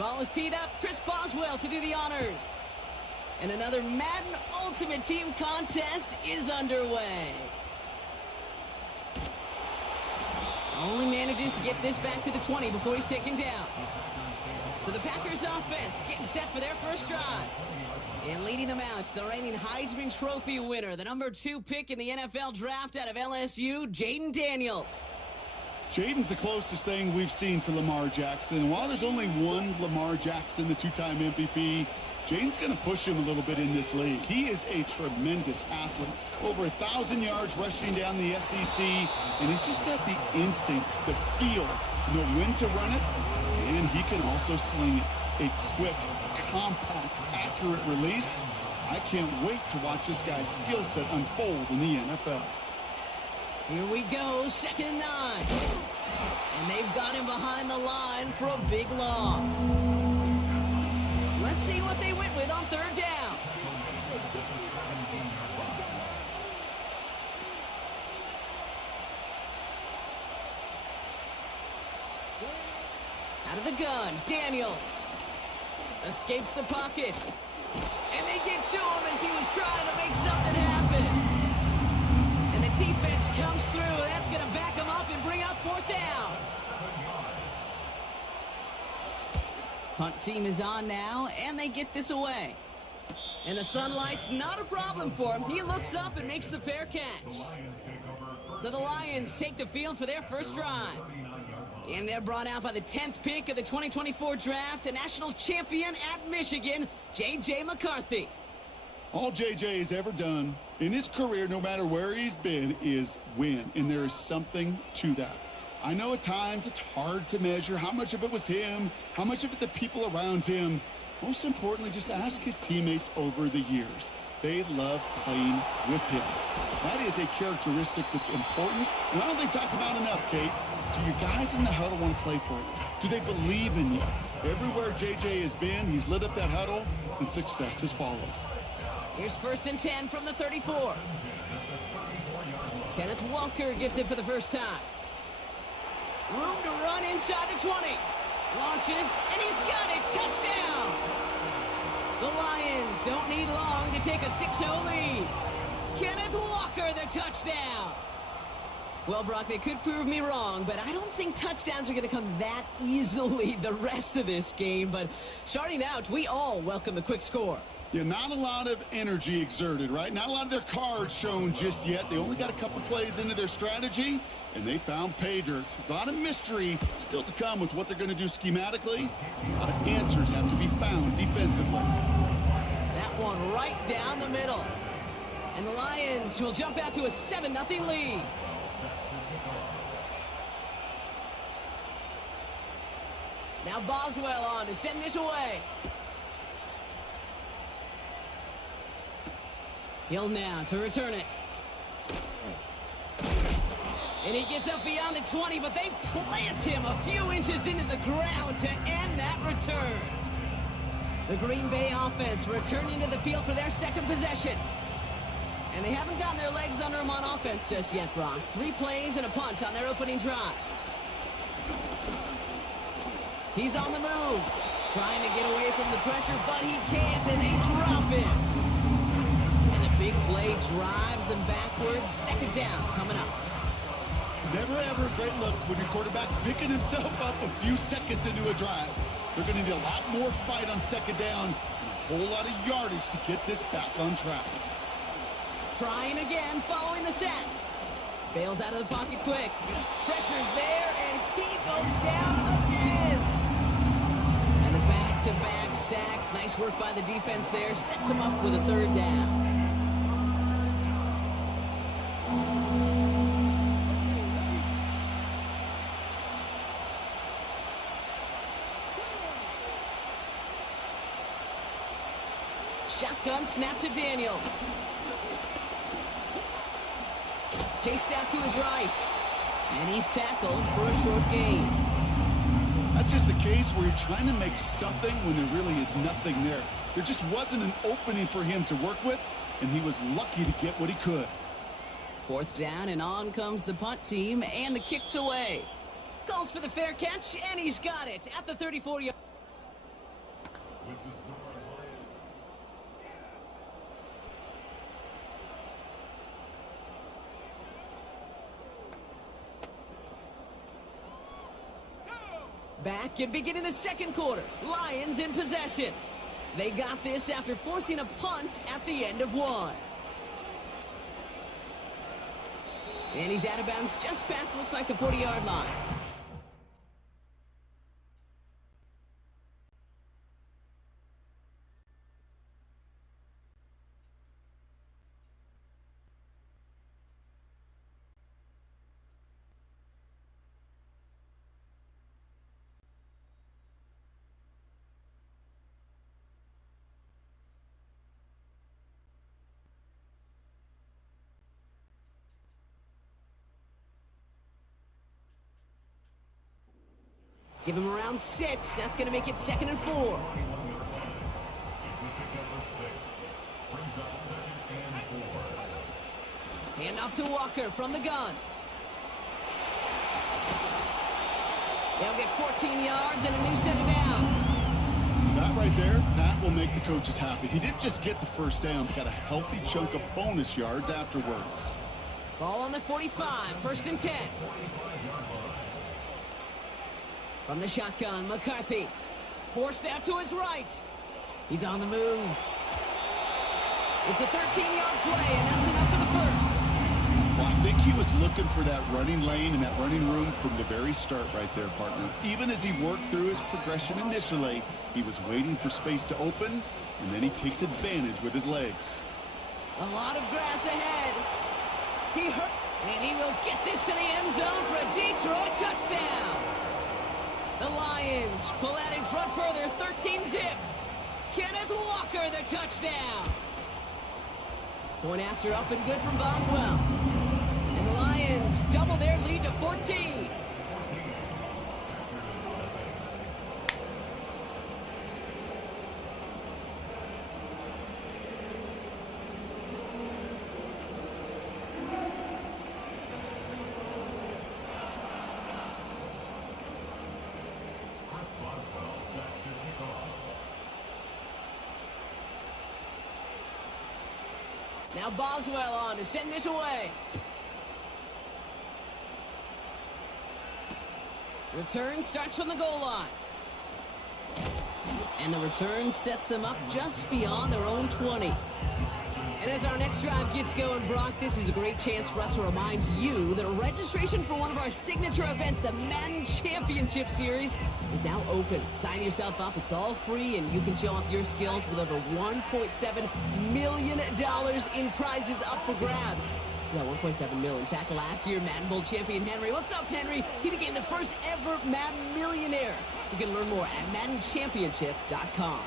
Ball is teed up. Chris Boswell to do the honors. And another Madden Ultimate Team contest is underway. Only manages to get this back to the 20 before he's taken down. So the Packers offense getting set for their first drive. And leading them out, the reigning Heisman Trophy winner, the number 2 pick in the NFL draft out of LSU, Jayden Daniels. Jayden's the closest thing we've seen to Lamar Jackson. And while there's only one Lamar Jackson, the 2-time MVP, Jayden's going to push him a little bit in this league. He is a tremendous athlete. Over 1,000 yards rushing down the SEC. And he's just got the instincts, the feel to know when to run it. And he can also sling it. A quick, compact, accurate release. I can't wait to watch this guy's skill set unfold in the NFL. Here we go, 2nd and 9. And they've got him behind the line for a big loss. Let's see what they went with on 3rd down. Out of the gun, Daniels escapes the pocket. And they get to him as he was trying to make something happen. And the defense comes through. That's going to back him up and bring up 4th down. Punt team is on now, and they get this away. And the sunlight's not a problem for him. He looks up and makes the fair catch. So the Lions take the field for their first drive. And they're brought out by the 10th pick of the 2024 draft, a national champion at Michigan, J.J. McCarthy. All J.J. has ever done in his career, no matter where he's been, is win. And there is something to that. I know at times it's hard to measure how much of it was him, how much of it the people around him. Most importantly, just ask his teammates over the years. They love playing with him. That is a characteristic that's important, and I don't think talked about enough, Kate. Do your guys in the huddle want to play for you? Do they believe in you? Everywhere J.J. has been, he's lit up that huddle, and success has followed. Here's 1st and 10 from the 34. Kenneth Walker gets it for the first time. Room to run inside the 20. Launches, and he's got it. Touchdown! The Lions don't need long to take a 6-0 lead. Kenneth Walker, the touchdown. Well, Brock, they could prove me wrong, but I don't think touchdowns are going to come that easily the rest of this game. But starting out, we all welcome the quick score. Yeah, not a lot of energy exerted, right? Not a lot of their cards shown just yet. They only got a couple plays into their strategy, and they found pay dirt. A lot of mystery still to come with what they're going to do schematically. A lot of answers have to be found defensively. That one right down the middle. And the Lions will jump out to a 7-0 lead. Now Boswell on to send this away. Hill now to return it. And he gets up beyond the 20, but they plant him a few inches into the ground to end that return. The Green Bay offense returning to the field for their 2nd possession. And they haven't gotten their legs under them on offense just yet, Brock. 3 plays and a punt on their opening drive. He's on the move, trying to get away from the pressure, but he can't, and they drop him. And the big play drives them backwards. 2nd down coming up. Never ever a great look when your quarterback's picking himself up a few seconds into a drive. They're going to need a lot more fight on 2nd down and a whole lot of yardage to get this back on track. Trying again, following the set. Bails out of the pocket quick. Pressure's there, and he goes down again. And the back-to-back sacks. Nice work by the defense there. Sets him up with a 3rd down. Shotgun snap to Daniels. Chased out to his right. And he's tackled for a short gain. That's just a case where you're trying to make something when there really is nothing there. There just wasn't an opening for him to work with, and he was lucky to get what he could. 4th down, and on comes the punt team, and the kick's away. Calls for the fair catch, and he's got it at the 34-yard. Back and beginning the second quarter. Lions in possession. They got this after forcing a punt at the end of one. And he's out of bounds just past, looks like, the 40-yard line. Give him around 6. That's going to make it 2nd and 4. Hand off to Walker from the gun. They'll get 14 yards and a new set of downs. That right there, that will make the coaches happy. He didn't just get the first down, but got a healthy chunk of bonus yards afterwards. Ball on the 45, 1st and 10. From the shotgun, McCarthy. Forced out to his right. He's on the move. It's a 13-yard play, and that's enough for the first. Well, I think he was looking for that running lane and that running room from the very start right there, partner. Even as he worked through his progression initially, he was waiting for space to open, and then he takes advantage with his legs. A lot of grass ahead. He hurt, and he will get this to the end zone for a Detroit touchdown. The Lions pull out in front further, 13-zip. Kenneth Walker, the touchdown. Point after up and good from Boswell. And the Lions double their lead to 14. Now Boswell on to send this away. Return starts from the goal line. And the return sets them up just beyond their own 20. And as our next drive gets going, Brock, this is a great chance for us to remind you that registration for one of our signature events, the Madden Championship Series, is now open. Sign yourself up. It's all free, and you can show off your skills with over $1.7 million in prizes up for grabs. Yeah, 1.7 million. In fact, last year, Madden Bowl champion Henry. What's up, Henry? He became the first ever Madden millionaire. You can learn more at MaddenChampionship.com.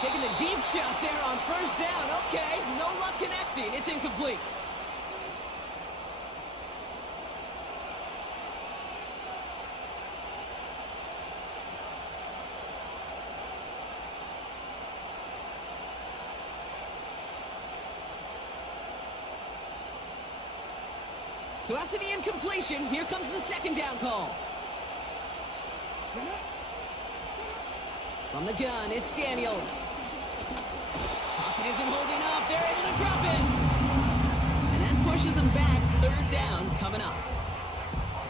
Taking the deep shot there on 1st down. Okay, no luck connecting. It's incomplete. So after the incompletion, here comes the 2nd down call. From the gun, it's Daniels. Pocket isn't holding up. They're able to drop it. And that pushes them back. 3rd down coming up.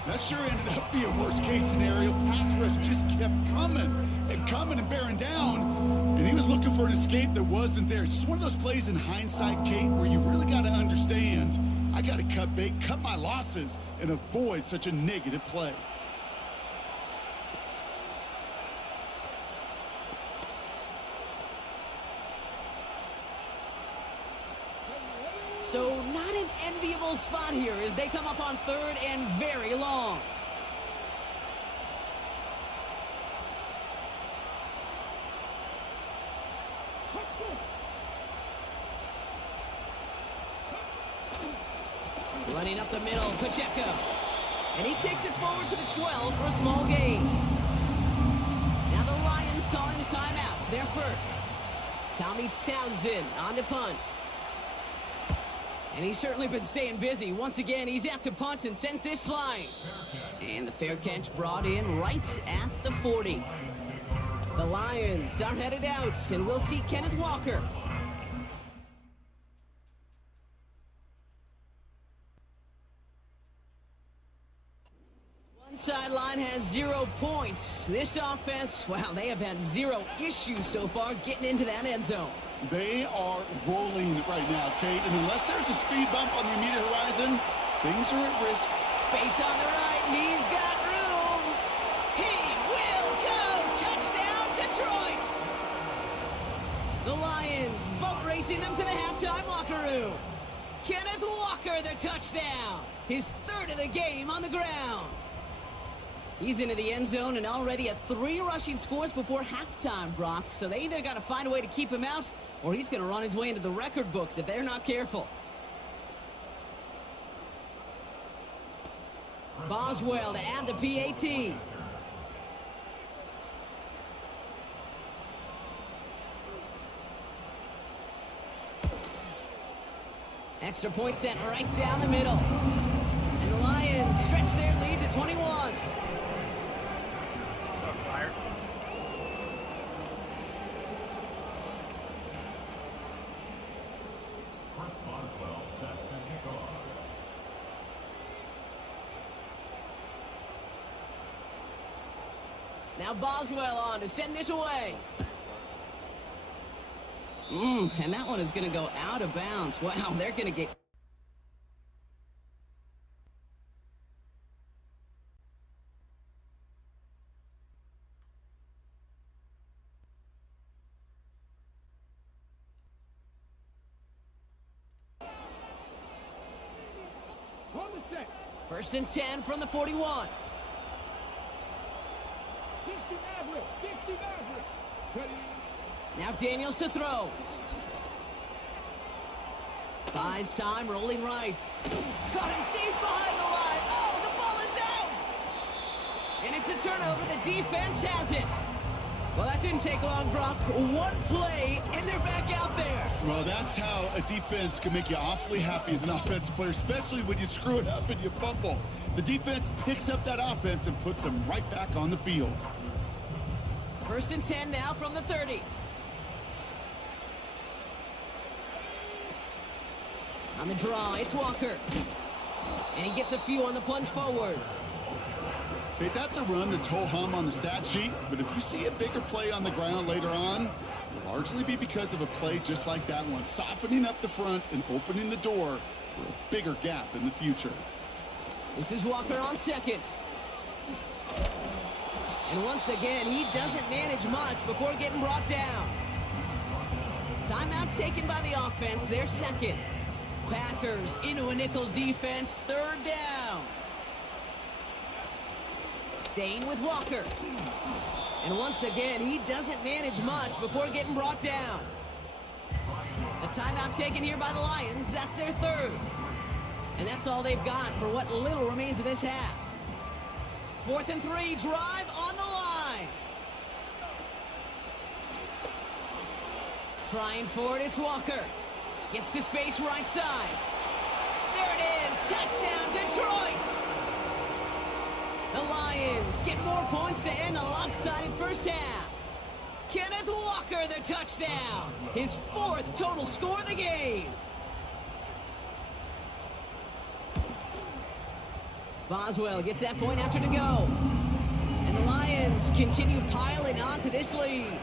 That sure ended up being a worst-case scenario. Pass rush just kept coming and bearing down. And he was looking for an escape that wasn't there. It's just one of those plays in hindsight, Kate, where you really got to understand, I got to cut bait, cut my losses, and avoid such a negative play. So not an enviable spot here as they come up on 3rd and very long. Running up the middle, Pacheco. And he takes it forward to the 12 for a small gain. Now the Lions calling a timeout. Their first. Tommy Townsend on to punt. And he's certainly been staying busy. Once again, he's out to punt and sends this flying. And the fair catch brought in right at the 40. The Lions are headed out, and we'll see Kenneth Walker. sideline has 0 points. This offense, wow, they have had 0 issues so far getting into that end zone. They are rolling right now, Kate, and unless there's a speed bump on the immediate horizon, things are at risk. Space on the right, and he's got room. He will go. Touchdown, Detroit. The Lions boat racing them to the halftime locker room. Kenneth Walker, the touchdown. His 3rd of the game on the ground. He's into the end zone and already at 3 rushing scores before halftime, Brock. So they either got to find a way to keep him out, or he's going to run his way into the record books if they're not careful. Boswell to add the PAT. Extra point sent right down the middle. And the Lions stretch their lead to 21. Fired. Boswell set to kick off. Now Boswell on to send this away. And that one is going to go out of bounds. Wow, they're going to get... First and 10 from the 41. Now Daniels to throw. Buys time, rolling right. Got him deep behind the line. Oh, the ball is out! And it's a turnover. The defense has it. Well, that didn't take long, Brock. One play, and they're back out there. Well, that's how a defense can make you awfully happy as an offensive player, especially when you screw it up and you fumble. The defense picks up that offense and puts them right back on the field. First and 10 now from the 30. On the draw, it's Walker. And he gets a few on the plunge forward. Okay, that's a run that's ho-hum on the stat sheet, but if you see a bigger play on the ground later on, it'll largely be because of a play just like that one, softening up the front and opening the door for a bigger gap in the future. This is Walker on second. And once again, he doesn't manage much before getting brought down. Timeout taken by the offense, their second. Packers into a nickel defense, 3rd down. Staying with Walker. And once again, he doesn't manage much before getting brought down. A timeout taken here by the Lions, that's their 3rd. And that's all they've got for what little remains of this half. 4th and 3, drive on the line. Trying for it, it's Walker. Gets to space right side. There it is, touchdown Detroit! The Lions get more points to end a lopsided first half. Kenneth Walker, the touchdown. His 4th total score of the game. Boswell gets that point after to go. And the Lions continue piling onto this lead.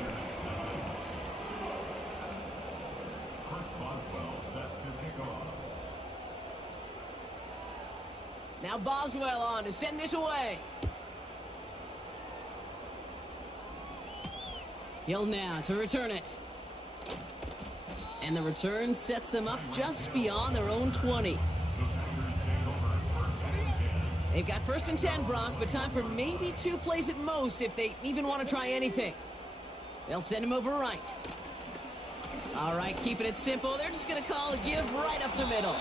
Boswell set to kick off. Now Boswell on to send this away. Hill now to return it. And the return sets them up just beyond their own 20. They've got 1st and 10, Brock, but time for maybe 2 plays at most if they even want to try anything. They'll send him over right. All right, keeping it simple. They're just going to call a give right up the middle.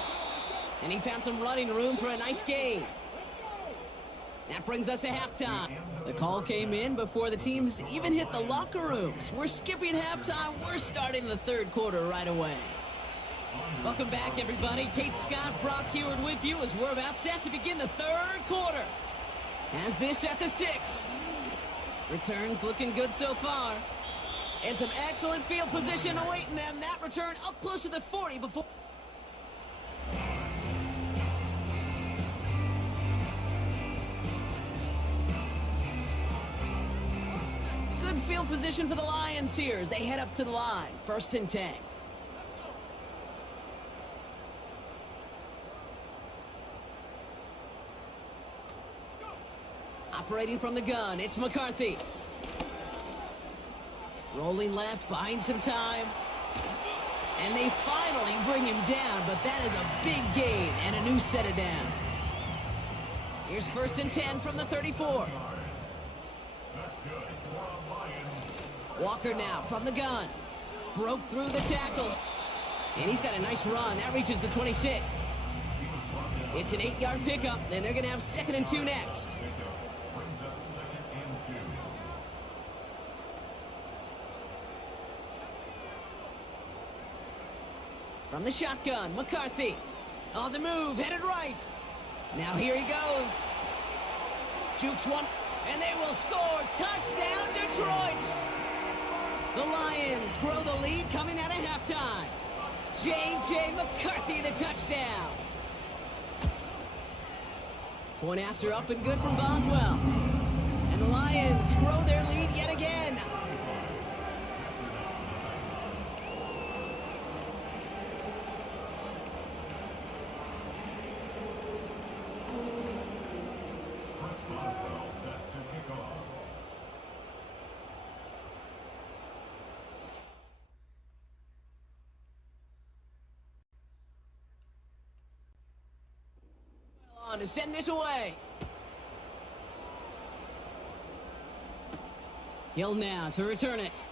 And he found some running room for a nice gain. That brings us to halftime. The call came in before the teams even hit the locker rooms. We're skipping halftime. We're starting the 3rd quarter right away. Welcome back, everybody. Kate Scott, Brock Heward with you as we're about set to begin the 3rd quarter. Has this at the 6. Returns looking good so far. And some excellent field position awaiting them. That return up close to the 40 before... field position for the Lions here as they head up to the line. 1st and 10. Operating from the gun, it's McCarthy. Rolling left, buying some time. And they finally bring him down, but that is a big gain and a new set of downs. Here's 1st and 10 from the 34. Walker now from the gun. Broke through the tackle. And he's got a nice run. That reaches the 26. It's an 8-yard pickup, and they're going to have 2nd and 2 next. From the shotgun, McCarthy. On the move, headed right. Now here he goes. Jukes one, and they will score. Touchdown, Detroit! The Lions grow the lead coming out of halftime. J.J. McCarthy, the touchdown. Point after up and good from Boswell. And the Lions grow their lead yet again. To send this away. Hill now to return it.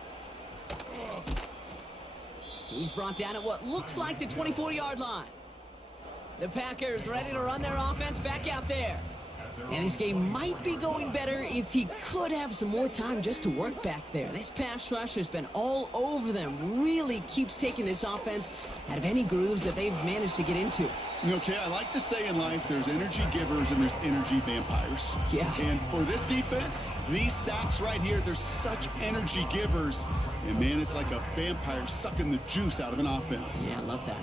He's brought down at what looks like the 24-yard line. The Packers ready to run their offense back out there. And this game might be going better if he could have some more time just to work back there. This pass rush has been all over them. Really keeps taking this offense out of any grooves that they've managed to get into. Okay, I like to say in life there's energy givers and there's energy vampires. Yeah. And for this defense, these sacks right here, they're such energy givers. And man, it's like a vampire sucking the juice out of an offense. Yeah, I love that.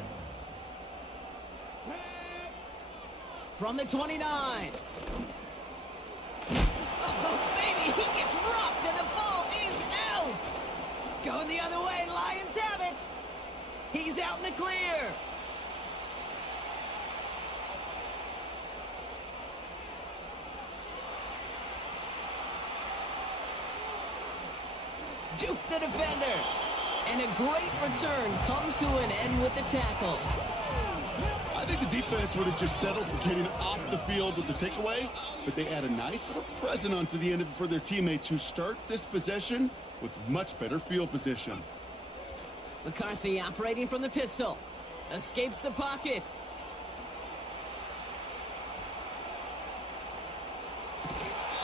From the 29. Oh, baby, he gets rocked and the ball is out. Going the other way, Lions have it. He's out in the clear. Juke the defender. And a great return comes to an end with the tackle. I think the defense would have just settled for getting off the field with the takeaway, but they add a nice little present onto the end of it for their teammates who start this possession with much better field position. McCarthy operating from the pistol. Escapes the pocket.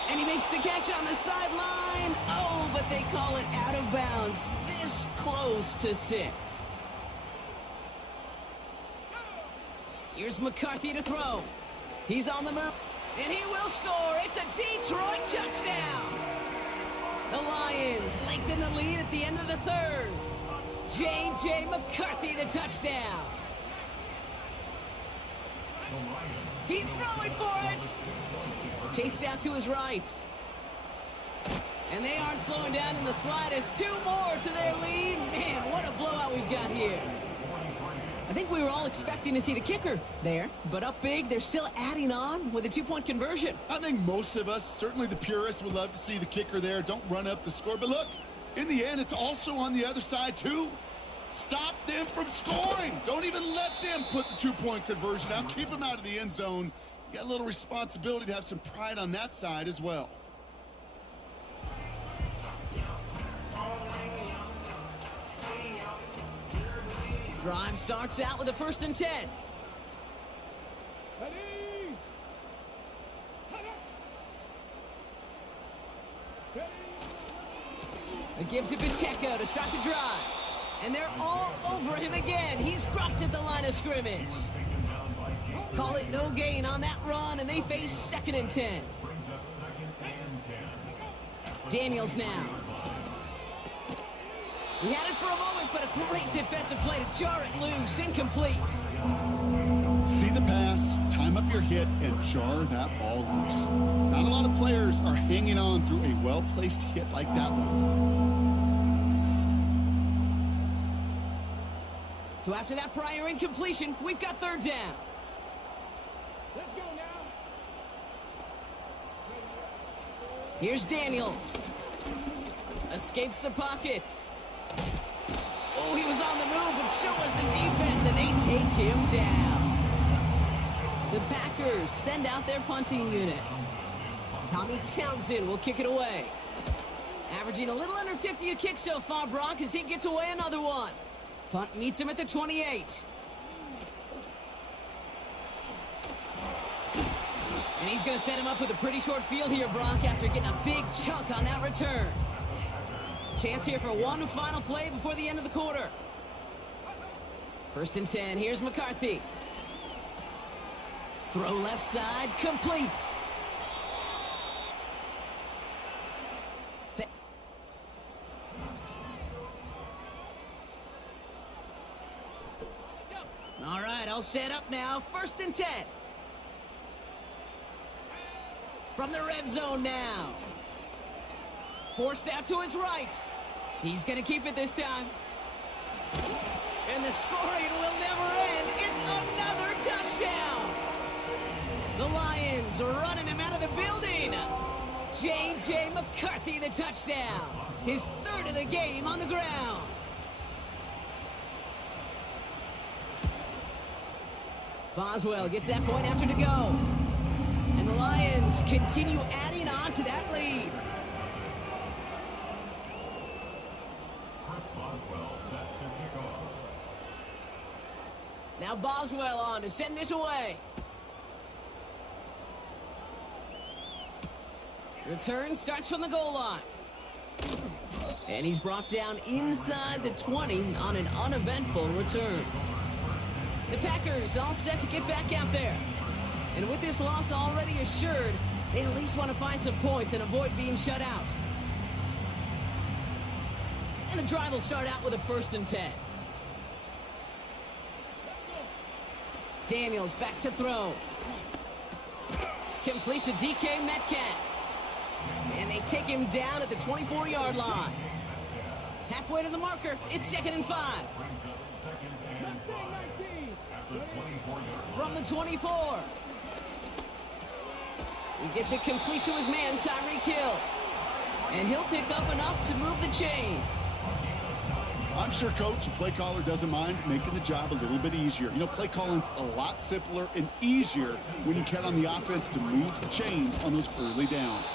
And he makes the catch on the sideline. Oh, but they call it out of bounds. This close to 6. Here's McCarthy to throw. He's on the move, and he will score. It's a Detroit touchdown. The Lions lengthen the lead at the end of the 3rd. J.J. McCarthy, the touchdown. He's throwing for it. Chased out to his right. And they aren't slowing down in the slightest. 2 more to their lead. Man, what a blowout we've got here. I think we were all expecting to see the kicker there, but up big, they're still adding on with a 2-point conversion. I think most of us, certainly the purists, would love to see the kicker there. Don't run up the score. But look, in the end, it's also on the other side, too. Stop them from scoring. Don't even let them put the 2-point conversion out. Keep them out of the end zone. You got a little responsibility to have some pride on that side as well. Drive starts out with a 1st and 10. A give to Pacheco to start the drive. And they're all over him again. He's dropped at the line of scrimmage. Call it no gain on that run, and they face 2nd and 10. Daniels now. He had it for a moment, but a great defensive play to jar it loose. Incomplete. See the pass, time up your hit and jar that ball loose. Not a lot of players are hanging on through a well-placed hit like that one. So after that prior incompletion, we've got third down. Let's go now. Here's Daniels. Escapes the pocket. Oh, he was on the move, but so was the defense, and they take him down. The Packers send out their punting unit. Tommy Townsend will kick it away. Averaging a little under 50 a kick so far, Brock, as he gets away another one. Punt meets him at the 28. And he's going to set him up with a pretty short field here, Brock, after getting a big chunk on that return. Chance here for one final play before the end of the quarter. 1st and 10. Here's McCarthy. Throw left side, complete. All right, all set up now. 1st and 10. From the red zone now. Forced out to his right. He's going to keep it this time. And the scoring will never end. It's another touchdown. The Lions are running them out of the building. J.J. McCarthy, the touchdown. His 3rd of the game on the ground. Boswell gets that point after to go. And the Lions continue adding on to that lead. Now Boswell on to send this away. Return starts from the goal line. And he's brought down inside the 20 on an uneventful return. The Packers all set to get back out there. And with this loss already assured, they at least want to find some points and avoid being shut out. And the drive will start out with a 1st and 10. Daniels back to throw. Complete to DK Metcalf. And they take him down at the 24-yard line. Halfway to the marker, it's 2nd and 5. From the 24. He gets it complete to his man, Tyreek Hill. And he'll pick up enough to move the chains. I'm sure Coach, the play caller, doesn't mind making the job a little bit easier. You know, play calling's a lot simpler and easier when you count on the offense to move the chains on those early downs.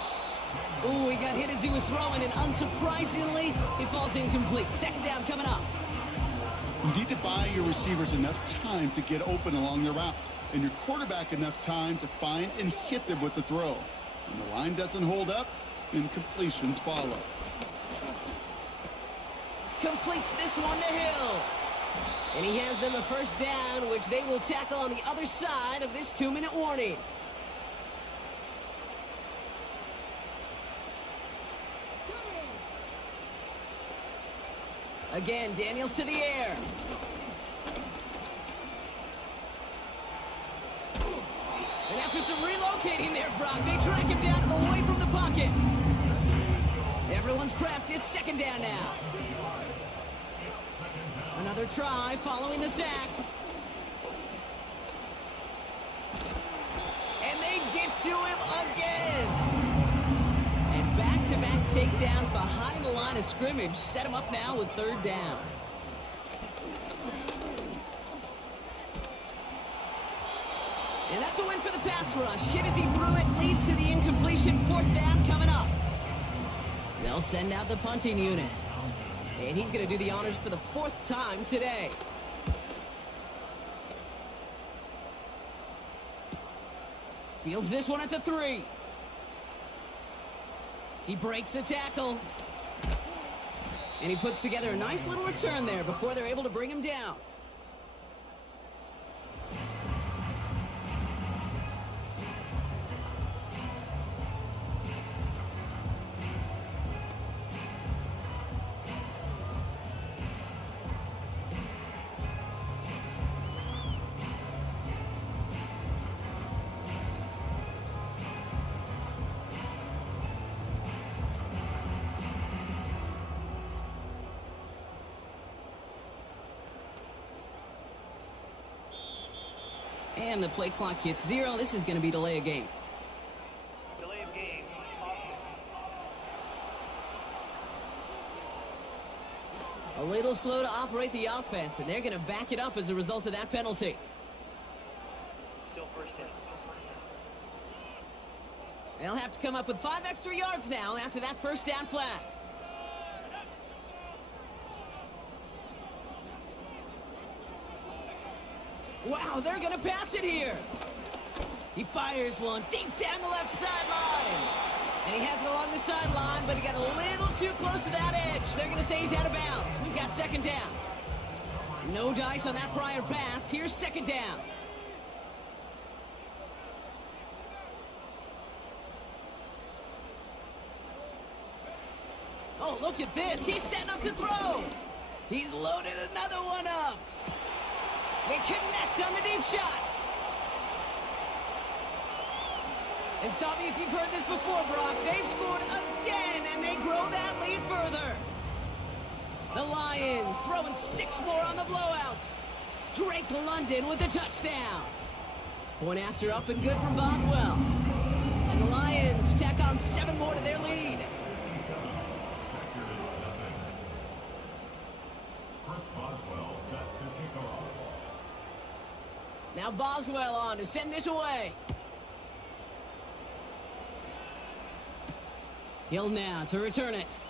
Ooh, he got hit as he was throwing, and unsurprisingly, he falls incomplete. 2nd down coming up. You need to buy your receivers enough time to get open along their route, and your quarterback enough time to find and hit them with the throw. When the line doesn't hold up, incompletions follow. Completes this one to Hill. And he has them a 1st down, which they will tackle on the other side of this 2-minute warning. Again, Daniels to the air. And after some relocating there, Brock, they track him down away from the pocket. Everyone's prepped. It's 2nd down now. Another try following the sack. And they get to him again. And back-to-back takedowns behind the line of scrimmage set him up now with 3rd down. And that's a win for the pass rush. Hit as he threw it, leads to the incompletion. 4th down coming up. They'll send out the punting unit. And he's going to do the honors for the 4th time today. Fields this one at the 3. He breaks a tackle. And he puts together a nice little return there before they're able to bring him down. And the play clock hits 0. This is going to be delay of game. Delay of game. A little slow to operate the offense, and they're going to back it up as a result of that penalty. Still first down. They'll have to come up with 5 extra yards now after that first down flag. Wow, they're going to pass it here. He fires one deep down the left sideline. And he has it along the sideline, but he got a little too close to that edge. They're going to say he's out of bounds. We've got second down. No dice on that prior pass. Here's second down. Oh, look at this. He's setting up to throw. He's loaded another one up. They connect on the deep shot. And stop me if you've heard this before, Brock. They've scored again, and they grow that lead further. The Lions throwing 6 more on the blowout. Drake London with a touchdown. Point after up and good from Boswell. And the Lions tack on 7 more to their lead. Now Boswell on to send this away. Hill now to return it.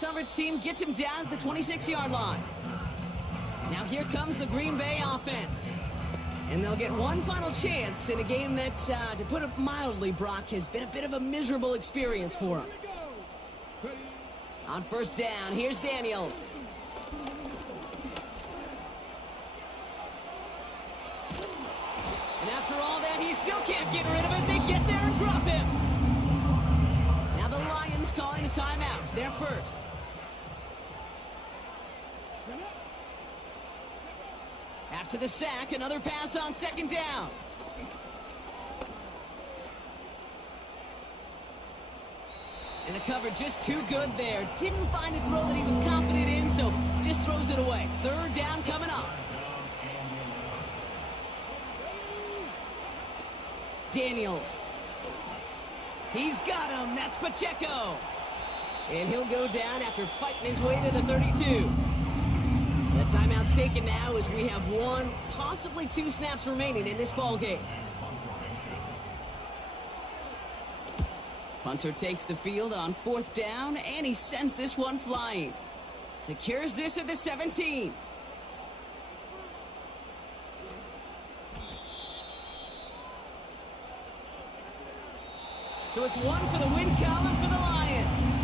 Coverage team gets him down at the 26-yard line. Now here comes the Green Bay offense. And they'll get one final chance in a game that, to put it mildly, Brock, has been a bit of a miserable experience for him. On first down, here's Daniels. And after all that, he still can't get rid of it. They get there and drop him. Now the Lions calling a timeout. They're first. After the sack, another pass on second down. And the cover just too good there. Didn't find a throw that he was confident in, so just throws it away. Third down coming up. Daniels. He's got him. That's Pacheco. And he'll go down after fighting his way to the 32. The timeout's taken now as we have 1, possibly 2 snaps remaining in this ball game. Punter takes the field on fourth down, and he sends this one flying. Secures this at the 17. So it's 1 for the win column for the Lions.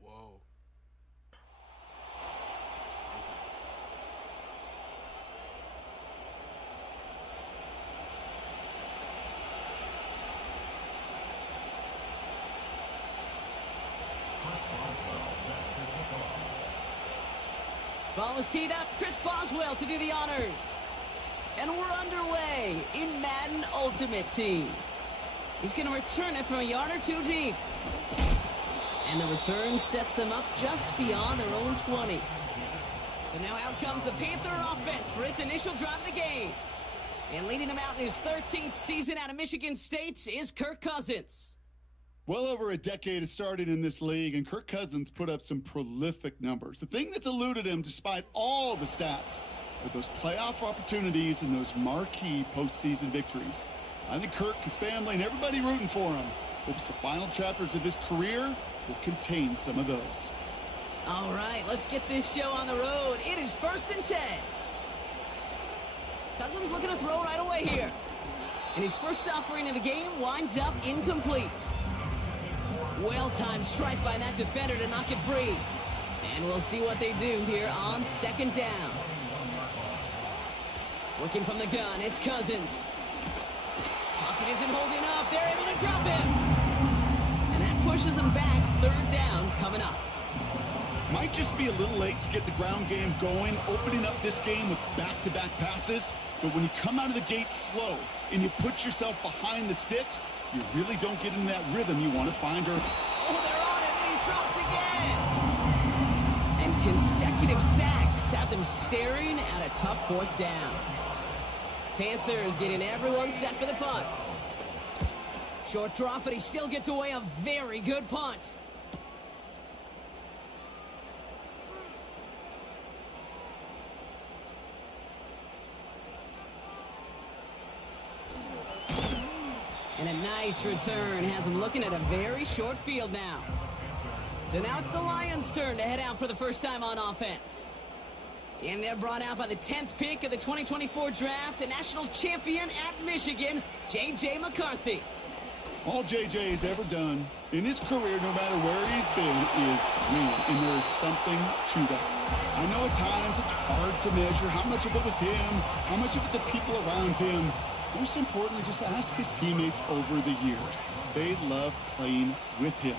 Whoa. Ball is teed up. Chris Boswell to do the honors. And we're underway in Madden Ultimate Team. He's going to return it from a yard or 2 deep. And the return sets them up just beyond their own 20. So now out comes the Panther offense for its initial drive of the game. And leading them out in his 13th season out of Michigan State is Kirk Cousins. Well over a decade has started in this league, and Kirk Cousins put up some prolific numbers. The thing that's eluded him, despite all the stats, are those playoff opportunities and those marquee postseason victories. I think Kirk, his family, and everybody rooting for him hopes the final chapters of his career will contain some of those. All right, let's get this show on the road. It is 1st and 10. Cousins looking to throw right away here. And his first offering of the game winds up incomplete. Well-timed strike by that defender to knock it free. And we'll see what they do here on 2nd down. Working from the gun, it's Cousins. Pocket isn't holding up. They're able to drop him. And that pushes them back. 3rd down coming up. Might just be a little late to get the ground game going, opening up this game with back-to-back passes. But when you come out of the gate slow and you put yourself behind the sticks, you really don't get into that rhythm you want to find her. Oh, they're on him, and he's dropped again. And consecutive sacks have them staring at a tough 4th down. Panthers getting everyone set for the punt. Short drop, but he still gets away a very good punt. And a nice return has him looking at a very short field now. So now it's the Lions' turn to head out for the first time on offense. And they're brought out by the 10th pick of the 2024 draft, a national champion at Michigan, J.J. McCarthy. All J.J. has ever done in his career, no matter where he's been, is win. And there is something to that. I know at times it's hard to measure how much of it was him, how much of it the people around him. Most importantly, just ask his teammates over the years. They love playing with him.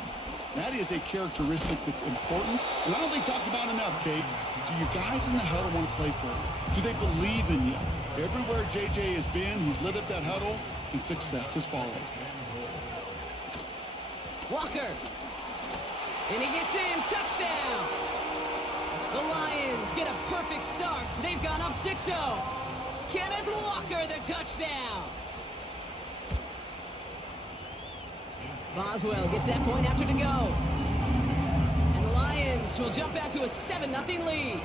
That is a characteristic that's important, and I don't think talked about enough, Kate. Do your guys in the huddle want to play for you? Do they believe in you? Everywhere J.J. has been, he's lit up that huddle, and success has followed. Walker. And he gets in. Touchdown. The Lions get a perfect start. They've gone up 6-0. Kenneth Walker, the touchdown. Boswell gets that point after to go. And the Lions will jump out to a 7-0 lead.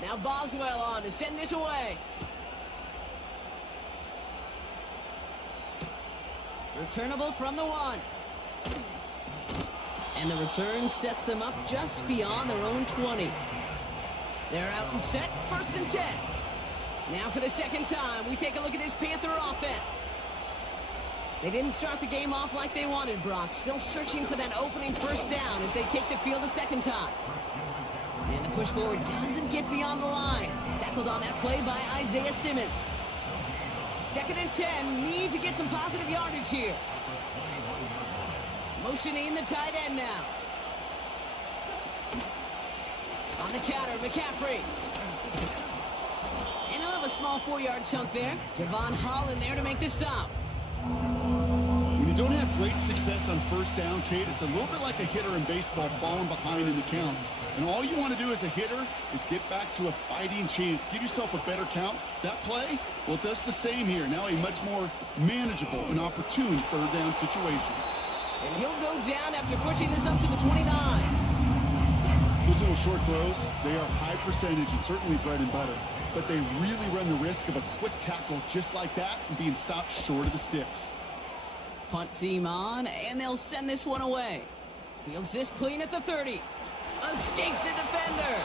Now Boswell on to send this away. Returnable from the 1. And the return sets them up just beyond their own 20. They're out and set, 1st and 10. Now for the 2nd time, we take a look at this Panther offense. They didn't start the game off like they wanted, Brock. Still searching for that opening 1st down as they take the field a 2nd time. And the push forward doesn't get beyond the line. Tackled on that play by Isaiah Simmons. 2nd and 10, need to get some positive yardage here. Motioning the tight end now. On the counter, McCaffrey. And he'll have a small 4-yard chunk there. Javon Holland there to make the stop. When you don't have great success on 1st down, Kate, it's a little bit like a hitter in baseball falling behind in the count. And all you want to do as a hitter is get back to a fighting chance. Give yourself a better count. That play, well, it does the same here. Now a much more manageable and opportune 3rd down situation. And he'll go down after pushing this up to the 29. Those little short throws, they are high percentage and certainly bread and butter. But they really run the risk of a quick tackle just like that and being stopped short of the sticks. Punt team on, and they'll send this one away. Fields this clean at the 30. Escapes a defender.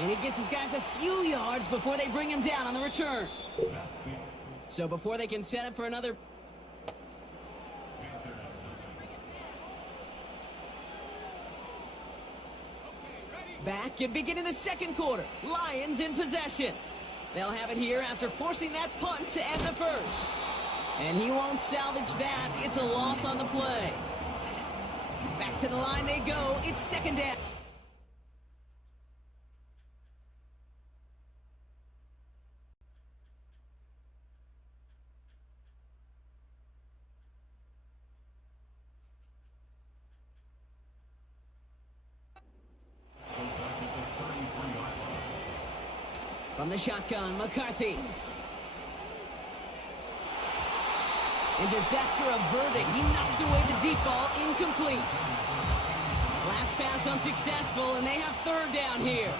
And he gets his guys a few yards before they bring him down on the return. So before they can set up for another... Back at beginning the 2nd quarter. Lions in possession. They'll have it here after forcing that punt to end the 1st. And he won't salvage that. It's a loss on the play. Back to the line they go. It's 2nd down. From the shotgun, McCarthy. And disaster averted. He knocks away the deep ball, incomplete. Last pass unsuccessful, and they have 3rd down here.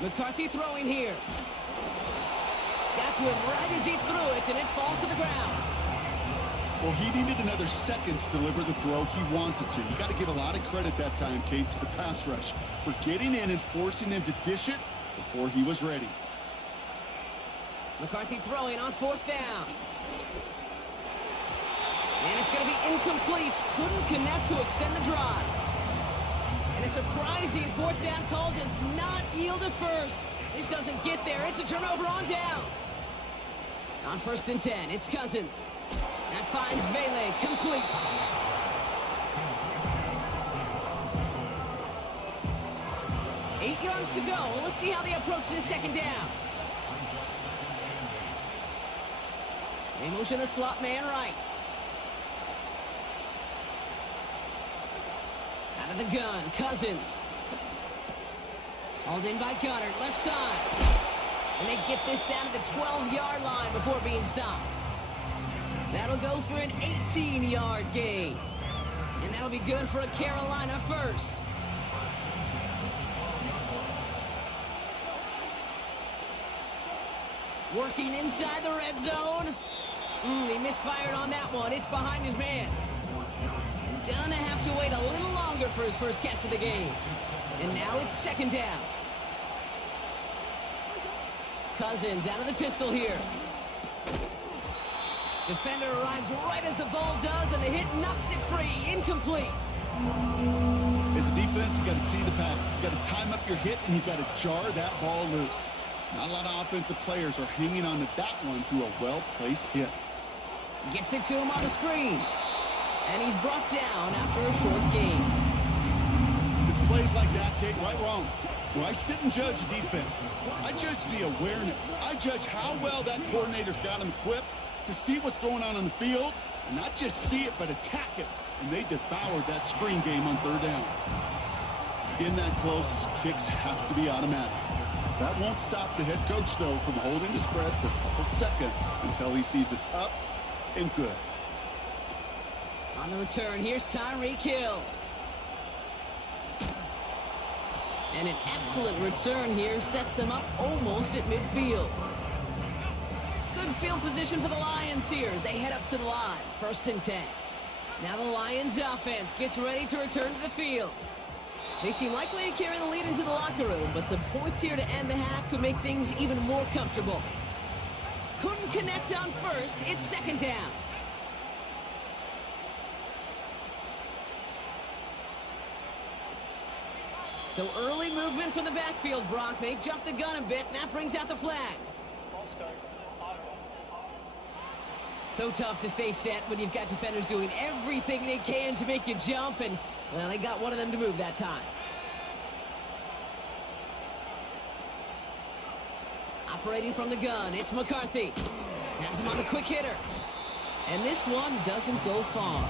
McCarthy throwing here. Got to him right as he threw it, and it falls to the ground. Well, he needed another second to deliver the throw he wanted to. You got to give a lot of credit that time, Kate, to the pass rush for getting in and forcing him to dish it before he was ready. McCarthy throwing on 4th down. And it's going to be incomplete. Couldn't connect to extend the drive. And a surprising 4th down call does not yield a first. This doesn't get there. It's a turnover on downs. On 1st and 10, it's Cousins. That finds Vele, complete. Eight yards to go. Let's see how they approach this 2nd down. They motion the slot man right. Out of the gun, Cousins. Hauled in by Goddard, left side. And they get this down to the 12-yard line before being stopped. That'll go for an 18-yard gain. And that'll be good for a Carolina first. Working inside the red zone. He misfired on that one. It's behind his man. Gonna have to wait a little longer for his first catch of the game. And now it's 2nd down. Cousins out of the pistol here. Defender arrives right as the ball does, and the hit knocks it free. Incomplete. As a defense, you got to see the pass. You got to time up your hit, and you got to jar that ball loose. Not a lot of offensive players are hanging on to that one through a well-placed hit. Gets it to him on the screen. And he's brought down after a short gain. It's plays like that, Kate, right, wrong. When I sit and judge a defense, I judge the awareness. I judge how well that coordinator's got him equipped to see what's going on the field, and not just see it, but attack it. And they devoured that screen game on 3rd down. In that close, kicks have to be automatic. That won't stop the head coach, though, from holding the spread for a couple seconds until he sees it's up and good. On the return, here's Tyreek Hill. And an excellent return here sets them up almost at midfield. Good field position for the Lions here as they head up to the line. 1st and 10. Now the Lions offense gets ready to return to the field. They seem likely to carry the lead into the locker room, but some points here to end the half could make things even more comfortable. Couldn't connect on 1st. It's 2nd down. So early movement from the backfield, Brock. They jumped the gun a bit, and that brings out the flag. Ball start. So tough to stay set when you've got defenders doing everything they can to make you jump, and, well, they got one of them to move that time. Operating from the gun, it's McCarthy. Has him on the quick hitter. And this one doesn't go far.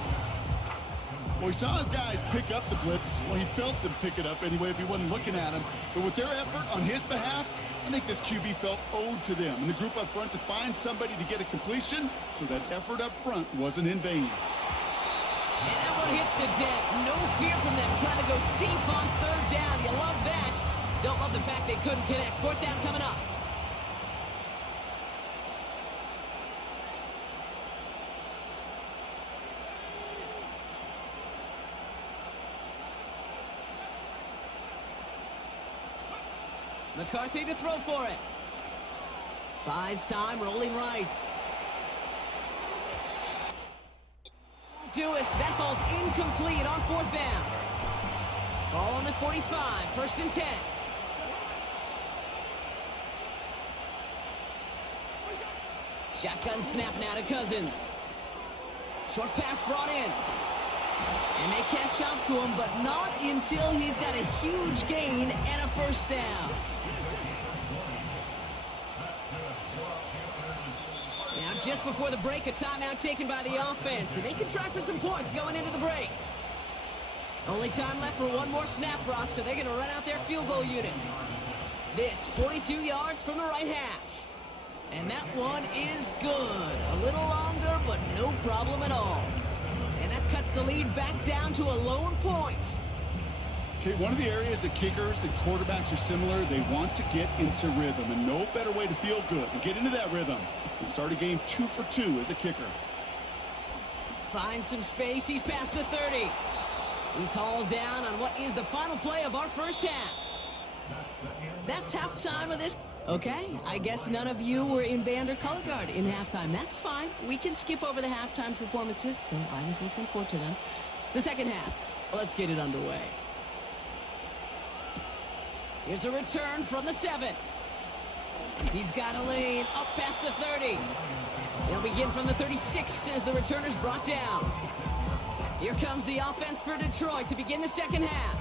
Well, he saw his guys pick up the blitz. Well, he felt them pick it up anyway if he wasn't looking at him. But with their effort on his behalf, I think this QB felt owed to them and the group up front to find somebody to get a completion, so that effort up front wasn't in vain. And that one hits the deck. No fear from them trying to go deep on 3rd down. You love that. Don't love the fact they couldn't connect. 4th down coming up. McCarthy to throw for it. Buys time, rolling right. Dewis, that falls incomplete on 4th down. Ball on the 45, 1st and 10. Shotgun snap now to Cousins. Short pass brought in. And they catch up to him, but not until he's got a huge gain and a 1st down. Now, just before the break, a timeout taken by the offense, and they can try for some points going into the break. Only time left for one more snap, Brock, so they're going to run out their field goal unit. This, 42 yards from the right hash. And that one is good. A little longer, but no problem at all. And that cuts the lead back down to a lone point. Okay, one of the areas that kickers and quarterbacks are similar, they want to get into rhythm, and no better way to feel good and get into that rhythm and start a game 2 for 2 as a kicker. Finds some space. He's past the 30. He's hauled down on what is the final play of our first half. That's halftime of this. Okay, I guess none of you were in band or color guard in halftime. That's fine. We can skip over the halftime performances, though I was looking forward to them. The second half. Let's get it underway. Here's a return from the 7. He's got a lane up past the 30. They'll begin from the 36 as the returner's brought down. Here comes the offense for Detroit to begin the second half.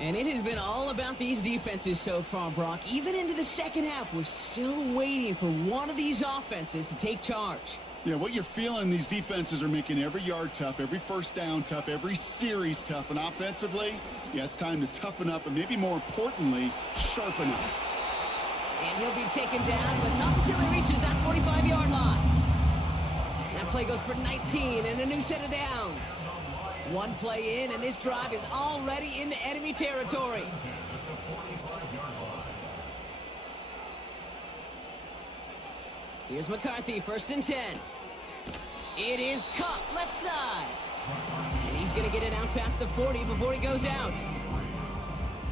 And it has been all about these defenses so far, Brock. Even into the second half, we're still waiting for one of these offenses to take charge. Yeah, what you're feeling, these defenses are making every yard tough, every first down tough, every series tough. And offensively, yeah, it's time to toughen up and maybe more importantly, sharpen up. And he'll be taken down, but not until he reaches that 45-yard line. That play goes for 19 and a new set of downs. One play in, and this drive is already into enemy territory. Here's McCarthy, 1st and 10. It is caught left side. And he's going to get it out past the 40 before he goes out.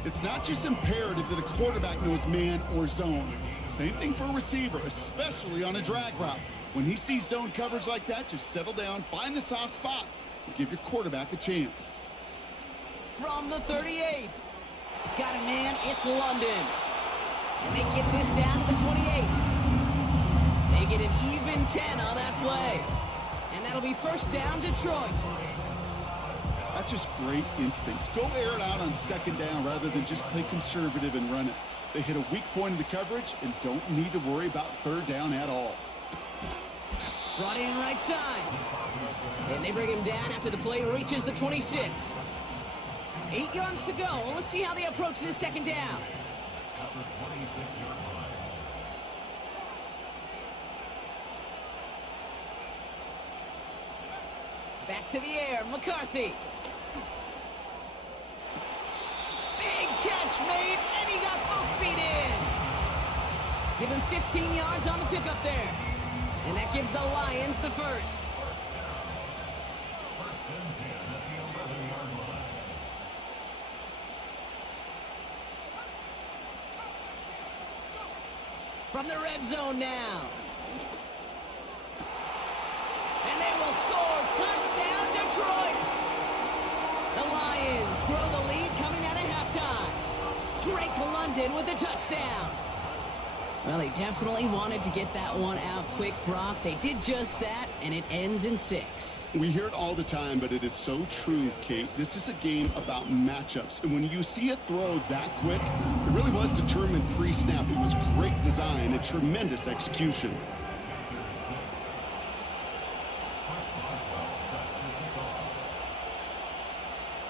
It's not just imperative that a quarterback knows man or zone. Same thing for a receiver, especially on a drag route. When he sees zone coverage like that, just settle down, find the soft spot, and give your quarterback a chance. From the 38. Got a man, it's London. And they get this down to the 28. They get an even 10 on that play. And that'll be first down, Detroit. That's just great instincts. Go air it out on second down rather than just play conservative and run it. They hit a weak point in the coverage and don't need to worry about third down at all. Brought in right side. And they bring him down after the play reaches the 26. 8 yards to go. Let's see how they approach this second down. Back to the air, McCarthy. Big catch made, and he got both feet in. Give him 15 yards on the pickup there. And that gives the Lions the first. From the red zone now. And they will score. Touchdown, Detroit. The Lions grow the lead coming out of halftime. Drake London with a touchdown. Well, they definitely wanted to get that one out quick, Brock. They did just that, and it ends in 6. We hear it all the time, but it is so true, Kate. This is a game about matchups. And when you see a throw that quick, it really was determined pre-snap. It was great design and tremendous execution.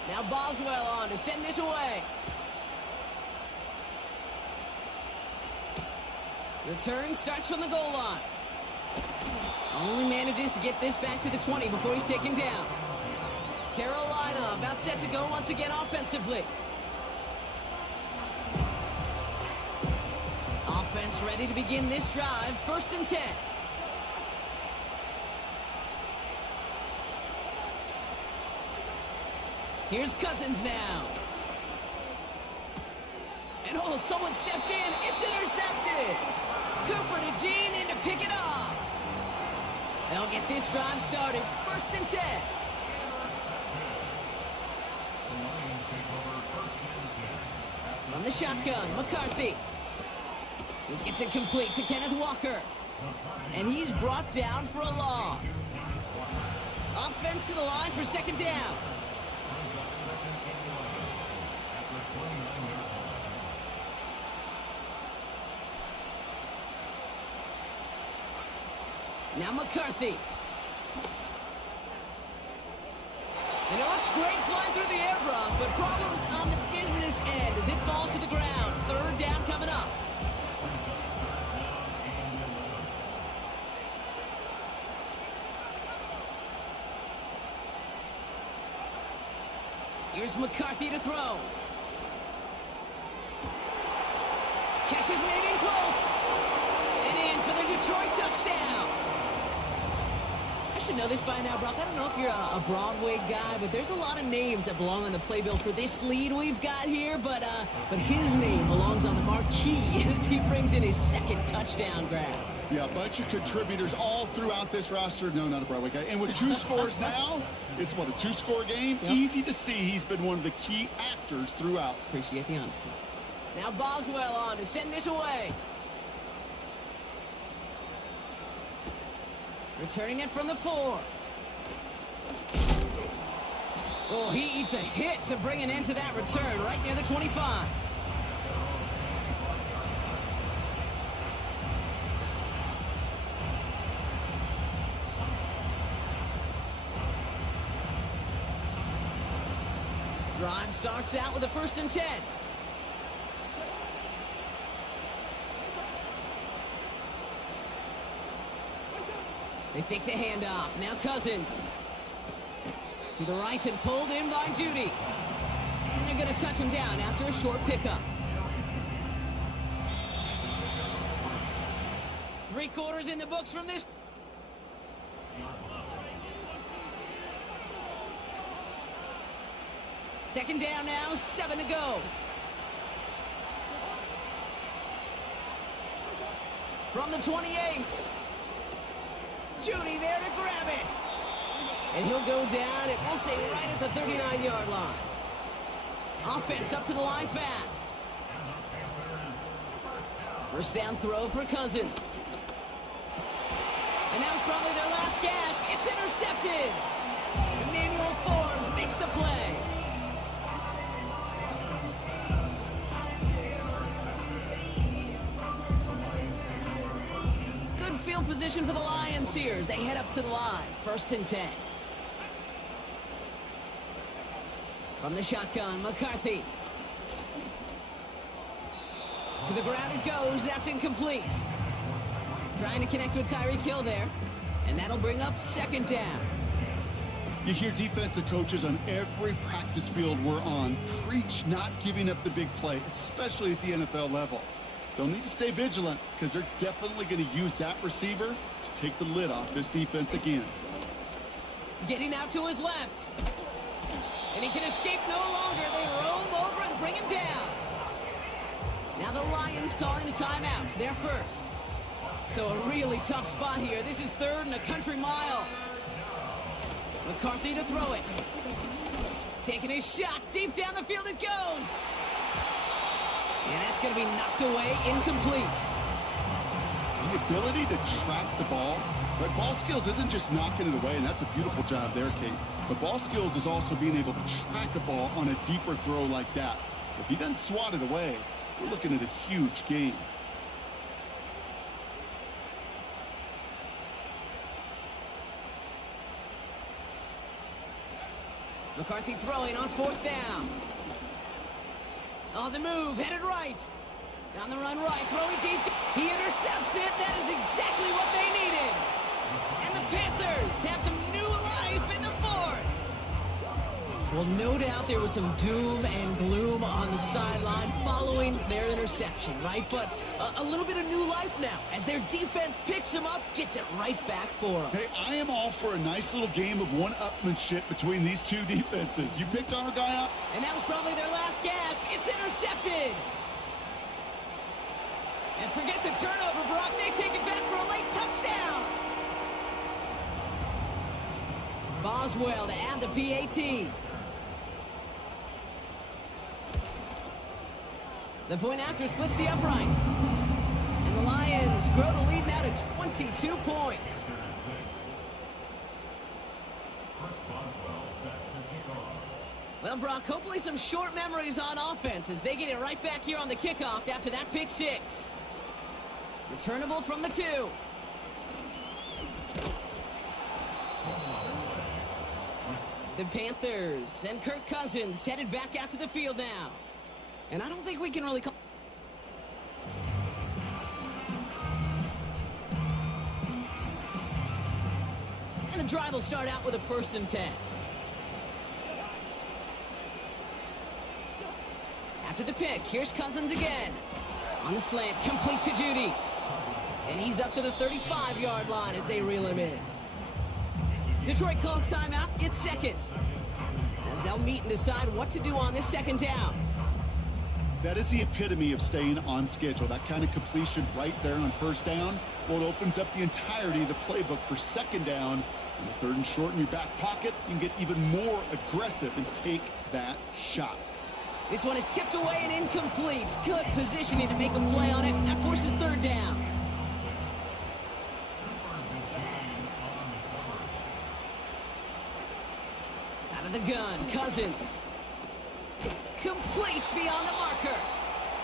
Now Boswell on to send this away. Return starts from the goal line. Only manages to get this back to the 20 before he's taken down. Carolina about set to go once again offensively. Offense ready to begin this drive. 1st and 10. Here's Cousins now. And oh, someone stepped in. It's intercepted. Cooper to Gene in to pick it off. They'll get this drive started. 1st and 10. From the shotgun, McCarthy. He gets it complete to Kenneth Walker. And he's brought down for a loss. Offense to the line for 2nd down. Now McCarthy. And it looks great flying through the air, Brock, but problems on the business end as it falls to the ground. 3rd down coming up. Here's McCarthy to throw. Catch is made in close. And in for the Detroit touchdown. I should know this by now, Brock. I don't know if you're a Broadway guy, but there's a lot of names that belong on the playbill for this lead we've got here. But his name belongs on the marquee as he brings in his second touchdown grab. Yeah, a bunch of contributors all throughout this roster. No, not a Broadway guy. And with 2 scores now, it's what, a 2-score game? Yep. Easy to see he's been one of the key actors throughout. Appreciate the honesty. Now Boswell on to send this away. Returning it from the 4. Oh, he eats a hit to bring an end to that return right near the 25. Drive starts out with a 1st and 10. They fake the handoff. Now Cousins. To the right and pulled in by Judy. And they're going to touch him down after a short pickup. 3 quarters in the books from this. Second down now, 7 to go. From the 28. Judy there to grab it. And he'll go down, and we'll say right at the 39-yard line. Offense up to the line fast. First down throw for Cousins. And that was probably their last gasp. It's intercepted. Emmanuel Forbes makes the play. Good field position for the Lions here as they head up to the line. 1st and 10. From the shotgun, McCarthy. To the ground it goes. That's incomplete. Trying to connect with Tyreek Hill there. And that'll bring up 2nd down. You hear defensive coaches on every practice field we're on preach not giving up the big play, especially at the NFL level. They'll need to stay vigilant because they're definitely going to use that receiver to take the lid off this defense again. Getting out to his left. And he can escape no longer. They roam over and bring him down. Now the Lions calling a timeout. They're first. So a really tough spot here. This is 3rd and a country mile. McCarthy to throw it. Taking his shot. Deep down the field it goes. And that's going to be knocked away, incomplete. The ability to track the ball, right? Ball skills isn't just knocking it away, and that's a beautiful job there, Kate. But ball skills is also being able to track a ball on a deeper throw like that. If he doesn't swat it away, we're looking at a huge gain. McCarthy throwing on 4th down. On the move, headed right. On the run right, throwing deep. He intercepts it. That is exactly what they needed. And the Panthers have some new life in the 4th. Well, no doubt there was some doom and gloom on the sideline following their interception, right? But a little bit of new life now as their defense picks him up, gets it right back for them. Hey, I am all for a nice little game of one-upmanship between these two defenses. You picked our guy up? And that was probably their last gasp. It's intercepted. And forget the turnover, Brock. They take it back for a late touchdown. Boswell to add the PAT. The point after splits the uprights. And the Lions grow the lead now to 22 points. Well, Brock, hopefully some short memories on offense as they get it right back here on the kickoff after that pick 6. Returnable from the 2. The Panthers and Kirk Cousins headed back out to the field now. And I don't think we can really call. And the drive will start out with a 1st and 10. After the pick, here's Cousins again. On the slant, complete to Judy. And he's up to the 35-yard line as they reel him in. Detroit calls timeout. It's second, as they'll meet and decide what to do on this second down. That is the epitome of staying on schedule. That kind of completion right there on first down. Well, it opens up the entirety of the playbook for second down. And the third and short in your back pocket, you can get even more aggressive and take that shot. This one is tipped away and incomplete. Good positioning to make a play on it. That forces third down. Out of the gun, Cousins. Complete beyond the marker.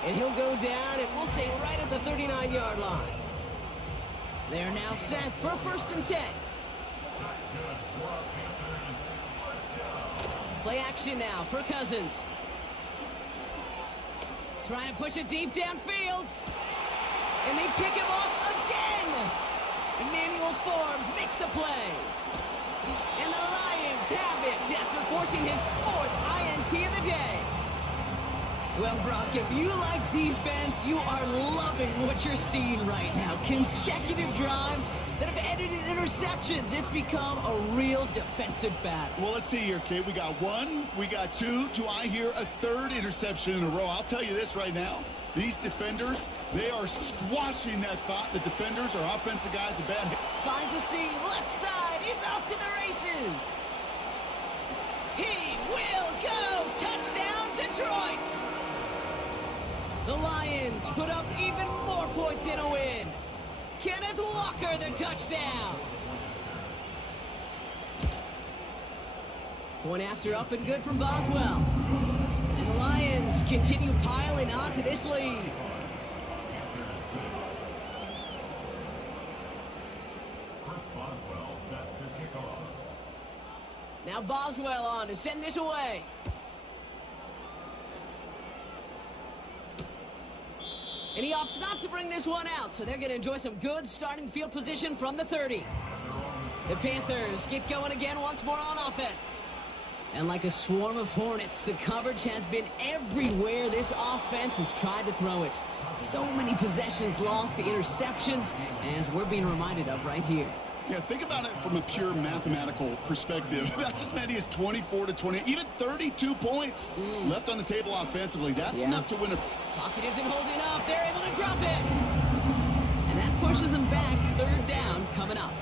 And he'll go down, and we'll say right at the 39-yard line. They're now set for 1st and 10. Play action now for Cousins. Trying to push it deep downfield. And they pick him off again. Emmanuel Forbes makes the play. And the Lions have it after forcing his 4th INT of the day. Well, Brock, if you like defense, you are loving what you're seeing right now. Consecutive drives that have ended in interceptions. It's become a real defensive battle. Well, let's see here, Kate. We got 1, we got 2. Do I hear a 3rd interception in a row? I'll tell you this right now. These defenders, they are squashing that thought. The defenders are offensive guys, a bad hit. Finds a seam, left side, he's off to the races. He will go. Touchdown, Detroit. The Lions put up even more points in a win. Kenneth Walker, the touchdown. Point after up and good from Boswell. And the Lions continue piling on to this lead. Now Boswell on to send this away. And he opts not to bring this one out, so they're going to enjoy some good starting field position from the 30. The Panthers get going again once more on offense. And like a swarm of hornets, the coverage has been everywhere this offense has tried to throw it. So many possessions lost to interceptions, as we're being reminded of right here. Yeah, think about it from a pure mathematical perspective. That's as many as 24 to 20, even 32 points left on the table offensively. That's enough to win a... Pocket isn't holding up. They're able to drop it. And that pushes them back. Third down coming up.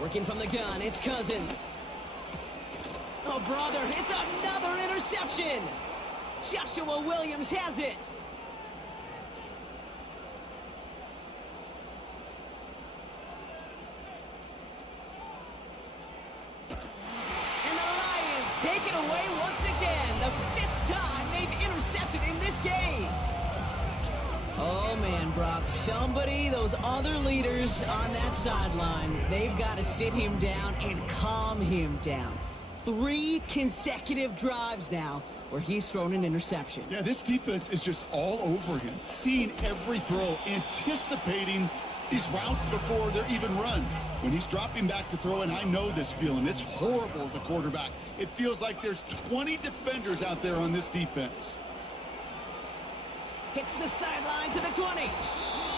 Working from the gun, it's Cousins. Oh, brother, it's another interception. Joshua Williams has it. Take it away once again. The 5th time they've intercepted in this game. Oh, man, Brock. Somebody, those other leaders on that sideline, they've got to sit him down and calm him down. 3 consecutive drives now where he's thrown an interception. Yeah, this defense is just all over him. Seeing every throw, anticipating these routes before they're even run. When he's dropping back to throw, and I know this feeling. It's horrible as a quarterback. It feels like there's 20 defenders out there on this defense. Hits the sideline to the 20.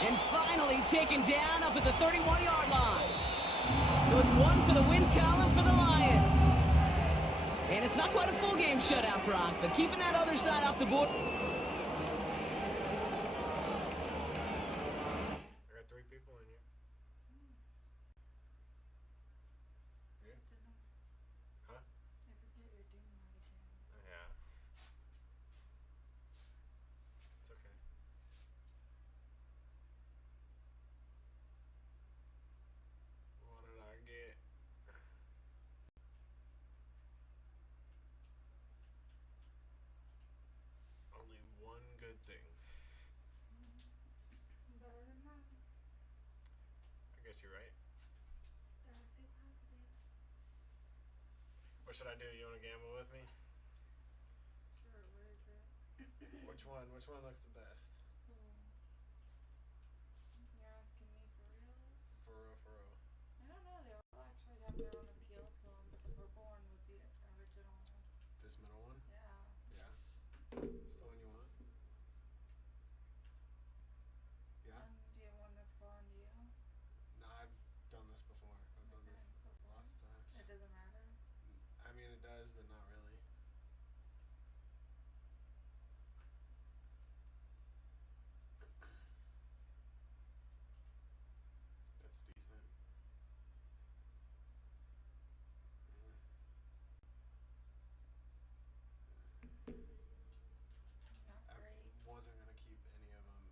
And finally taken down up at the 31-yard line. So it's 1 for the win column for the Lions. And it's not quite a full game shutout, Brock, but keeping that other side off the board. You're right. What should I do? You want to gamble with me? Sure, where is it? Which one? Which one looks the best? You're asking me for reals? For real, for real. I don't know. They all actually have their own appeal to them, but the purple one was This middle one? Yeah. Yeah. It's the one you want? Yeah? Do you have one that's gone to you? No, I've done this before. I've done this Okay, cool. lots of times. It doesn't matter. I mean, it does, but not really. That's decent. Not I great. wasn't going to keep any of them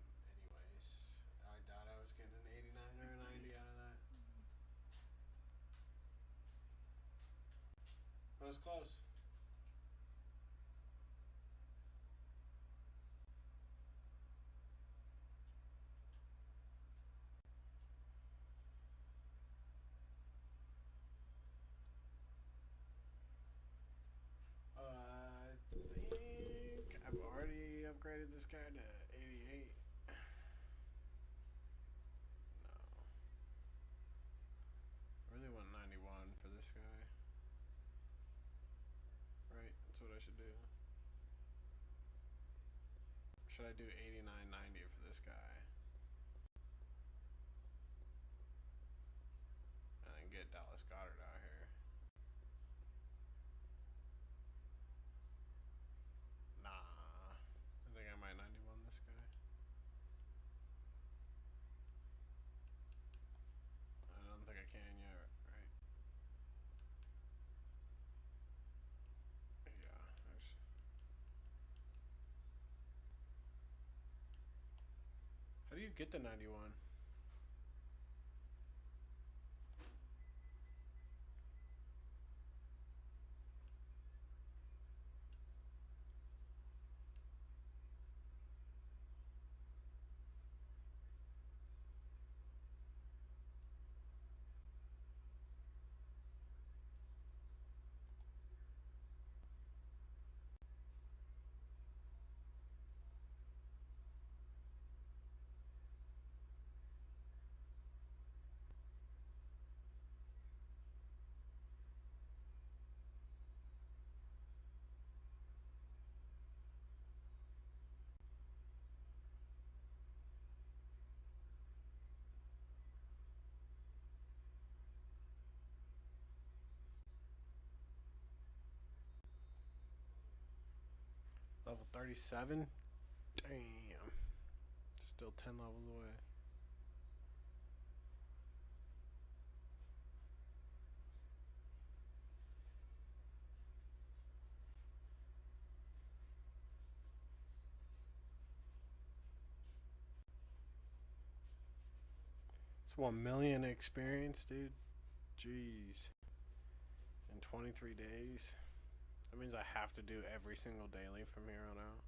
anyways. I doubt I was getting an 89 or a 90 out of that. It was close. I think I've already upgraded this guy to 88. No. I really want 91 for this guy. Right? That's what I should do. Or should I do 89, 90 for this guy? And then get Dallas Goddard out here. Nah. I think I might 91 this guy. I don't think I can yet, right? Yeah. How do you get the 91? Level 37? Damn. Still 10 levels away. It's 1 million experience, dude. Jeez. In 23 days. That means I have to do every single daily from here on out.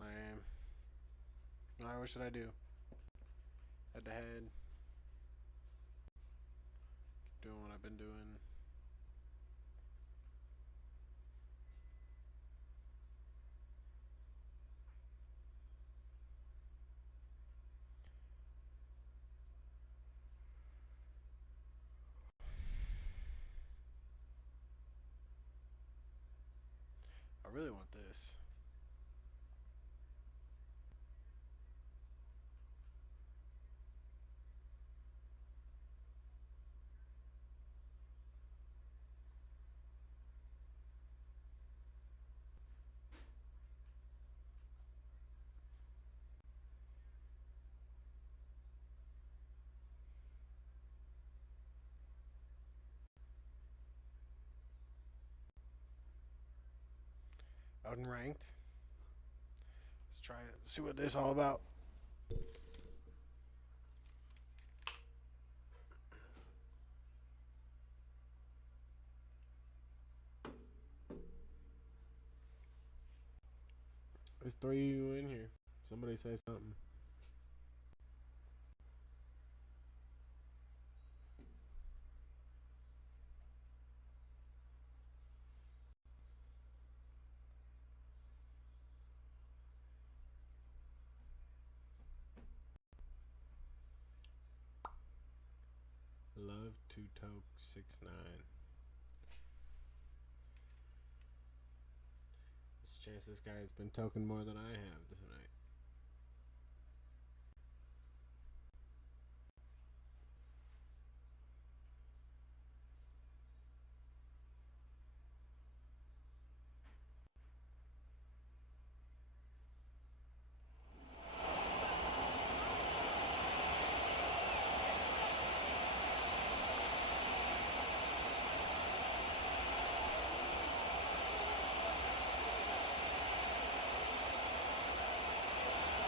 Lame. Alright, what should I do? Head to head. Keep doing what I've been doing. I really want this. Unranked. Let's try it. See what this is all about. There's 3 of you in here. Somebody say something. Toke 6'9". There's a chance this guy has been token more than I have tonight.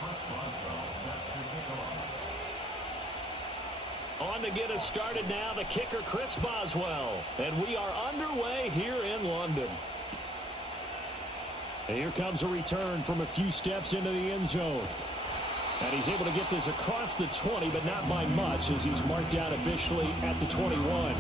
First Boswell set to kick off. On to get us started now, the kicker, Chris Boswell. And we are underway here in London. And here comes a return from a few steps into the end zone. And he's able to get this across the 20, but not by much, as he's marked down officially at the 21.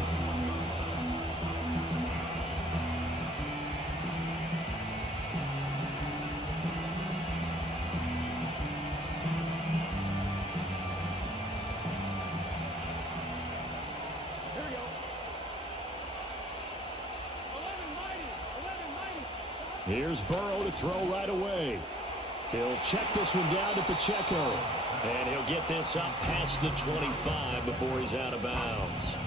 Here's Burrow to throw right away. He'll check this one down to Pacheco. And he'll get this up past the 25 before he's out of bounds.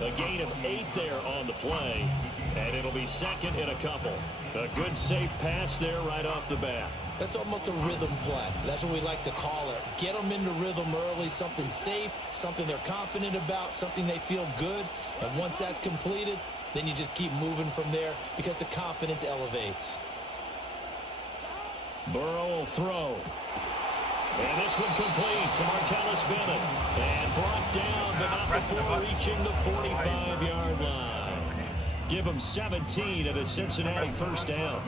A gain of 8 there on the play. And it'll be second in a couple. A good safe pass there right off the bat. That's almost a rhythm play. That's what we like to call it. Get them into rhythm early, something safe, something they're confident about, something they feel good. And once that's completed, then you just keep moving from there because the confidence elevates. Burrow will throw. And this one complete to Martellus Bennett. And brought down, but not before reaching the 45-yard line. Give him 17 at a Cincinnati first down.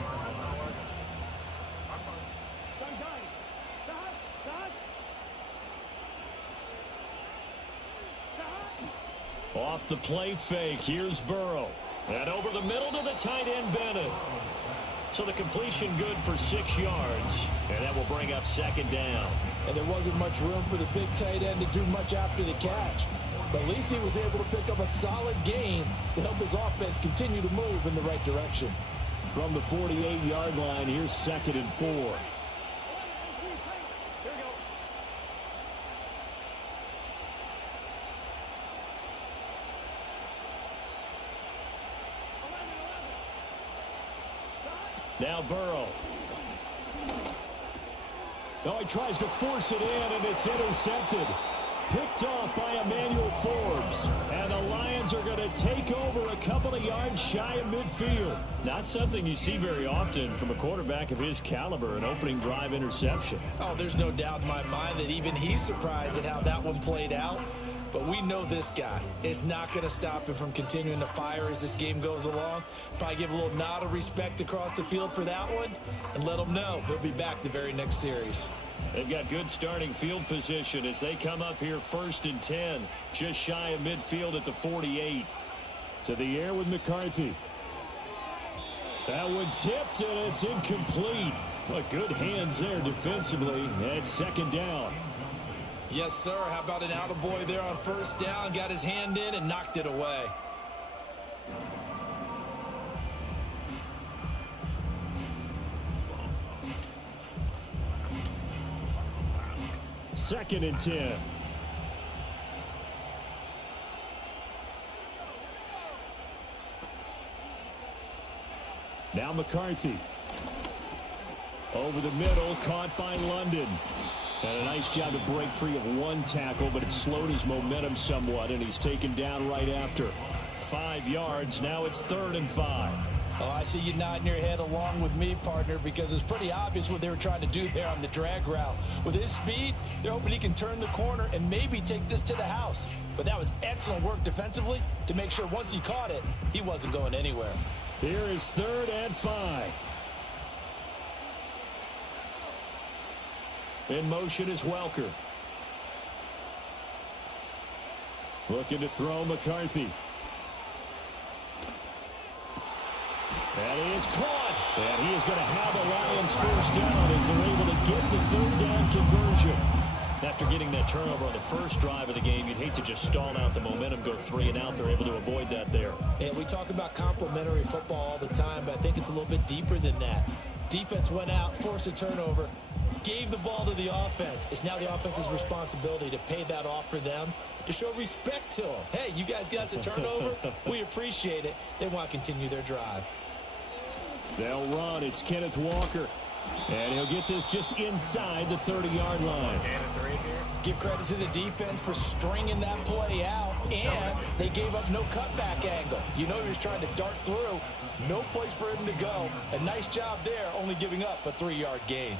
Off the play fake, here's Burrow. And over the middle to the tight end, Bennett. So the completion good for 6 yards. And that will bring up second down. And there wasn't much room for the big tight end to do much after the catch. But at least he was able to pick up a solid gain to help his offense continue to move in the right direction. From the 48-yard line, here's second and 4. Now Burrow. Oh, he tries to force it in, and it's intercepted. Picked off by Emmanuel Forbes. And the Lions are going to take over a couple of yards shy of midfield. Not something you see very often from a quarterback of his caliber, an opening drive interception. Oh, there's no doubt in my mind that even he's surprised at how that one played out. But we know this guy is not going to stop him from continuing to fire as this game goes along. Probably give a little nod of respect across the field for that one and let him know he'll be back the very next series. They've got good starting field position as they come up here first and 10, just shy of midfield at the 48. To the air with McCarthy. That one tipped, and it's incomplete. But good hands there defensively at second down. Yes, sir. How about an attaboy there on first down? Got his hand in and knocked it away. Second and 10. Now McCarthy. Over the middle, caught by London. And a nice job to break free of one tackle, but it slowed his momentum somewhat, and he's taken down right after. 5 yards, now it's 3rd and 5. Oh, I see you nodding your head along with me, partner, because it's pretty obvious what they were trying to do there on the drag route. With his speed, they're hoping he can turn the corner and maybe take this to the house. But that was excellent work defensively to make sure once he caught it, he wasn't going anywhere. Here is 3rd and 5. In motion is Welker. Looking to throw McCarthy. And he is caught. And he is going to have the Lions first down as they're able to get the 3rd down conversion. After getting that turnover on the first drive of the game, you'd hate to just stall out the momentum, go 3 and out. They're able to avoid that there. And we talk about complementary football all the time, but I think it's a little bit deeper than that. Defense went out, forced a turnover, gave the ball to the offense. It's now the offense's responsibility to pay that off for them, to show respect to them. Hey, you guys got a turnover? We appreciate it. They want to continue their drive. They'll run. It's Kenneth Walker. And he'll get this just inside the 30-yard line. Give credit to the defense for stringing that play out, and they gave up no cutback angle. You know he was trying to dart through. No place for him to go. A nice job there, only giving up a 3-yard gain.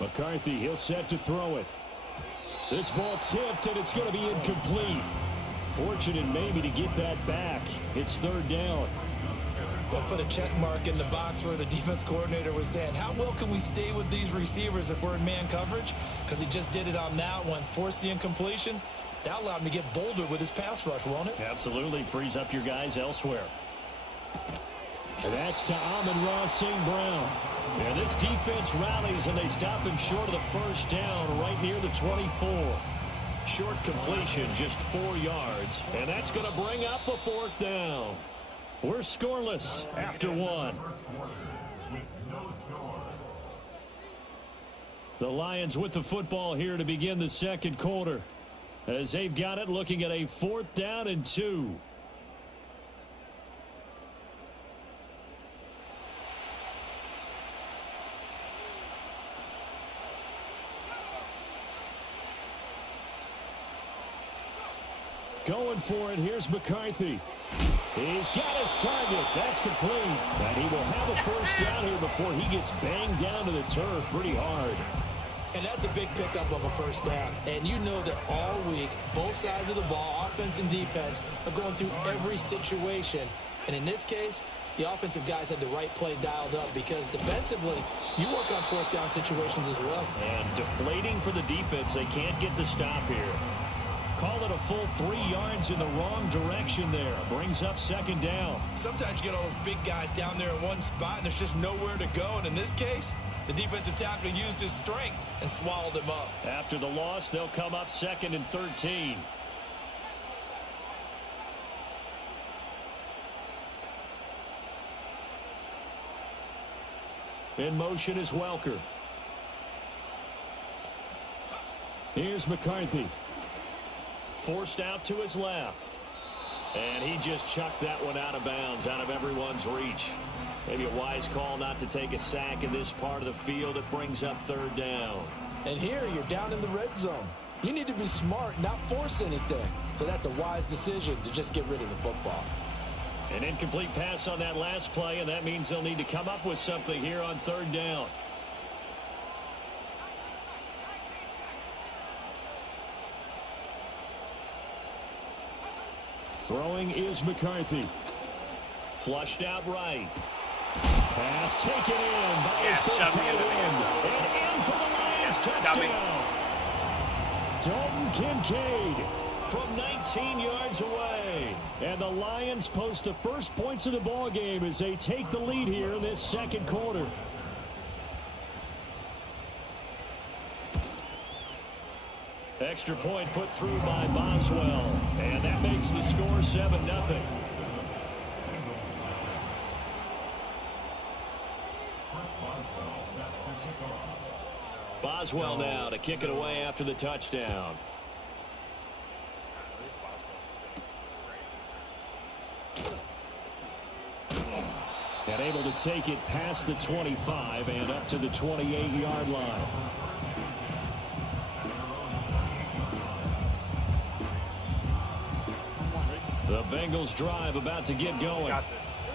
McCarthy, he'll set to throw it. This ball tipped, and it's going to be incomplete. Fortunate maybe to get that back. It's 3rd down. They'll put a check mark in the box where the defense coordinator was saying, how well can we stay with these receivers if we're in man coverage? Because he just did it on that one, forced the incompletion. That allowed him to get bolder with his pass rush, won't it? Absolutely. Frees up your guys elsewhere. And that's to Amon-Ra St. Brown. And this defense rallies, and they stop him short of the 1st down right near the 24. Short completion, just 4 yards. And that's going to bring up a 4th down. We're scoreless after 1. The Lions with the football here to begin the 2nd quarter, as they've got it looking at a 4th down and 2. Going for it. Here's McCarthy. He's got his target. That's complete. And he will have a 1st down here before he gets banged down to the turf pretty hard. And that's a big pickup of a 1st down. And you know that all week, both sides of the ball, offense and defense, are going through every situation. And in this case, the offensive guys had the right play dialed up because defensively, you work on 4th down situations as well. And deflating for the defense. They can't get the stop here. Call it a full 3 yards in the wrong direction there. Brings up 2nd down. Sometimes you get all those big guys down there in one spot, and there's just nowhere to go. And in this case, the defensive tackle used his strength and swallowed him up. After the loss, they'll come up 2nd and 13. In motion is Welker. Here's McCarthy. Forced out to his left. And he just chucked that one out of bounds, out of everyone's reach. Maybe a wise call not to take a sack in this part of the field. It brings up 3rd down. And here you're down in the red zone. You need to be smart, not force anything. So that's a wise decision to just get rid of the football. An incomplete pass on that last play, and that means they'll need to come up with something here on 3rd down. Throwing is McCarthy. Flushed out right. Pass taken in by his big tight end. And in for the Lions touchdown. Dalton Kincaid from 19 yards away. And the Lions post the first points of the ball game as they take the lead here in this 2nd quarter. Extra point put through by Boswell. And that makes the score 7-0. Boswell now to kick it away after the touchdown. And able to take it past the 25 and up to the 28-yard line. The Bengals drive about to get going.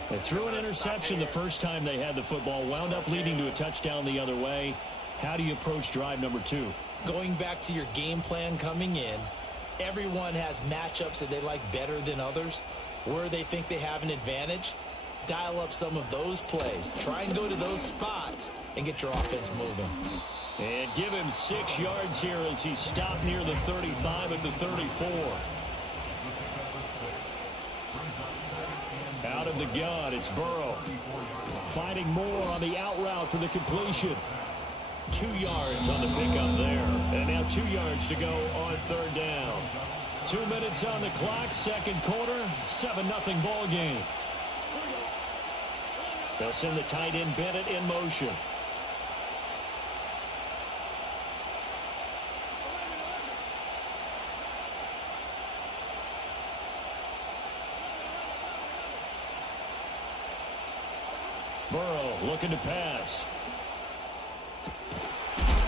They threw an interception the first time they had the football, wound up leading to a touchdown the other way. How do you approach drive number 2? Going back to your game plan coming in, everyone has matchups that they like better than others. Where they think they have an advantage, dial up some of those plays. Try and go to those spots and get your offense moving. And give him 6 yards here as he stopped near the 35 at the 34. Out of the gun, it's Burrow. Finding more on the out route for the completion. 2 yards on the pickup there. And now 2 yards to go on third down. 2 minutes on the clock, second quarter, 7-0 ball game. They'll send the tight end Bennett in motion. Burrow looking to pass.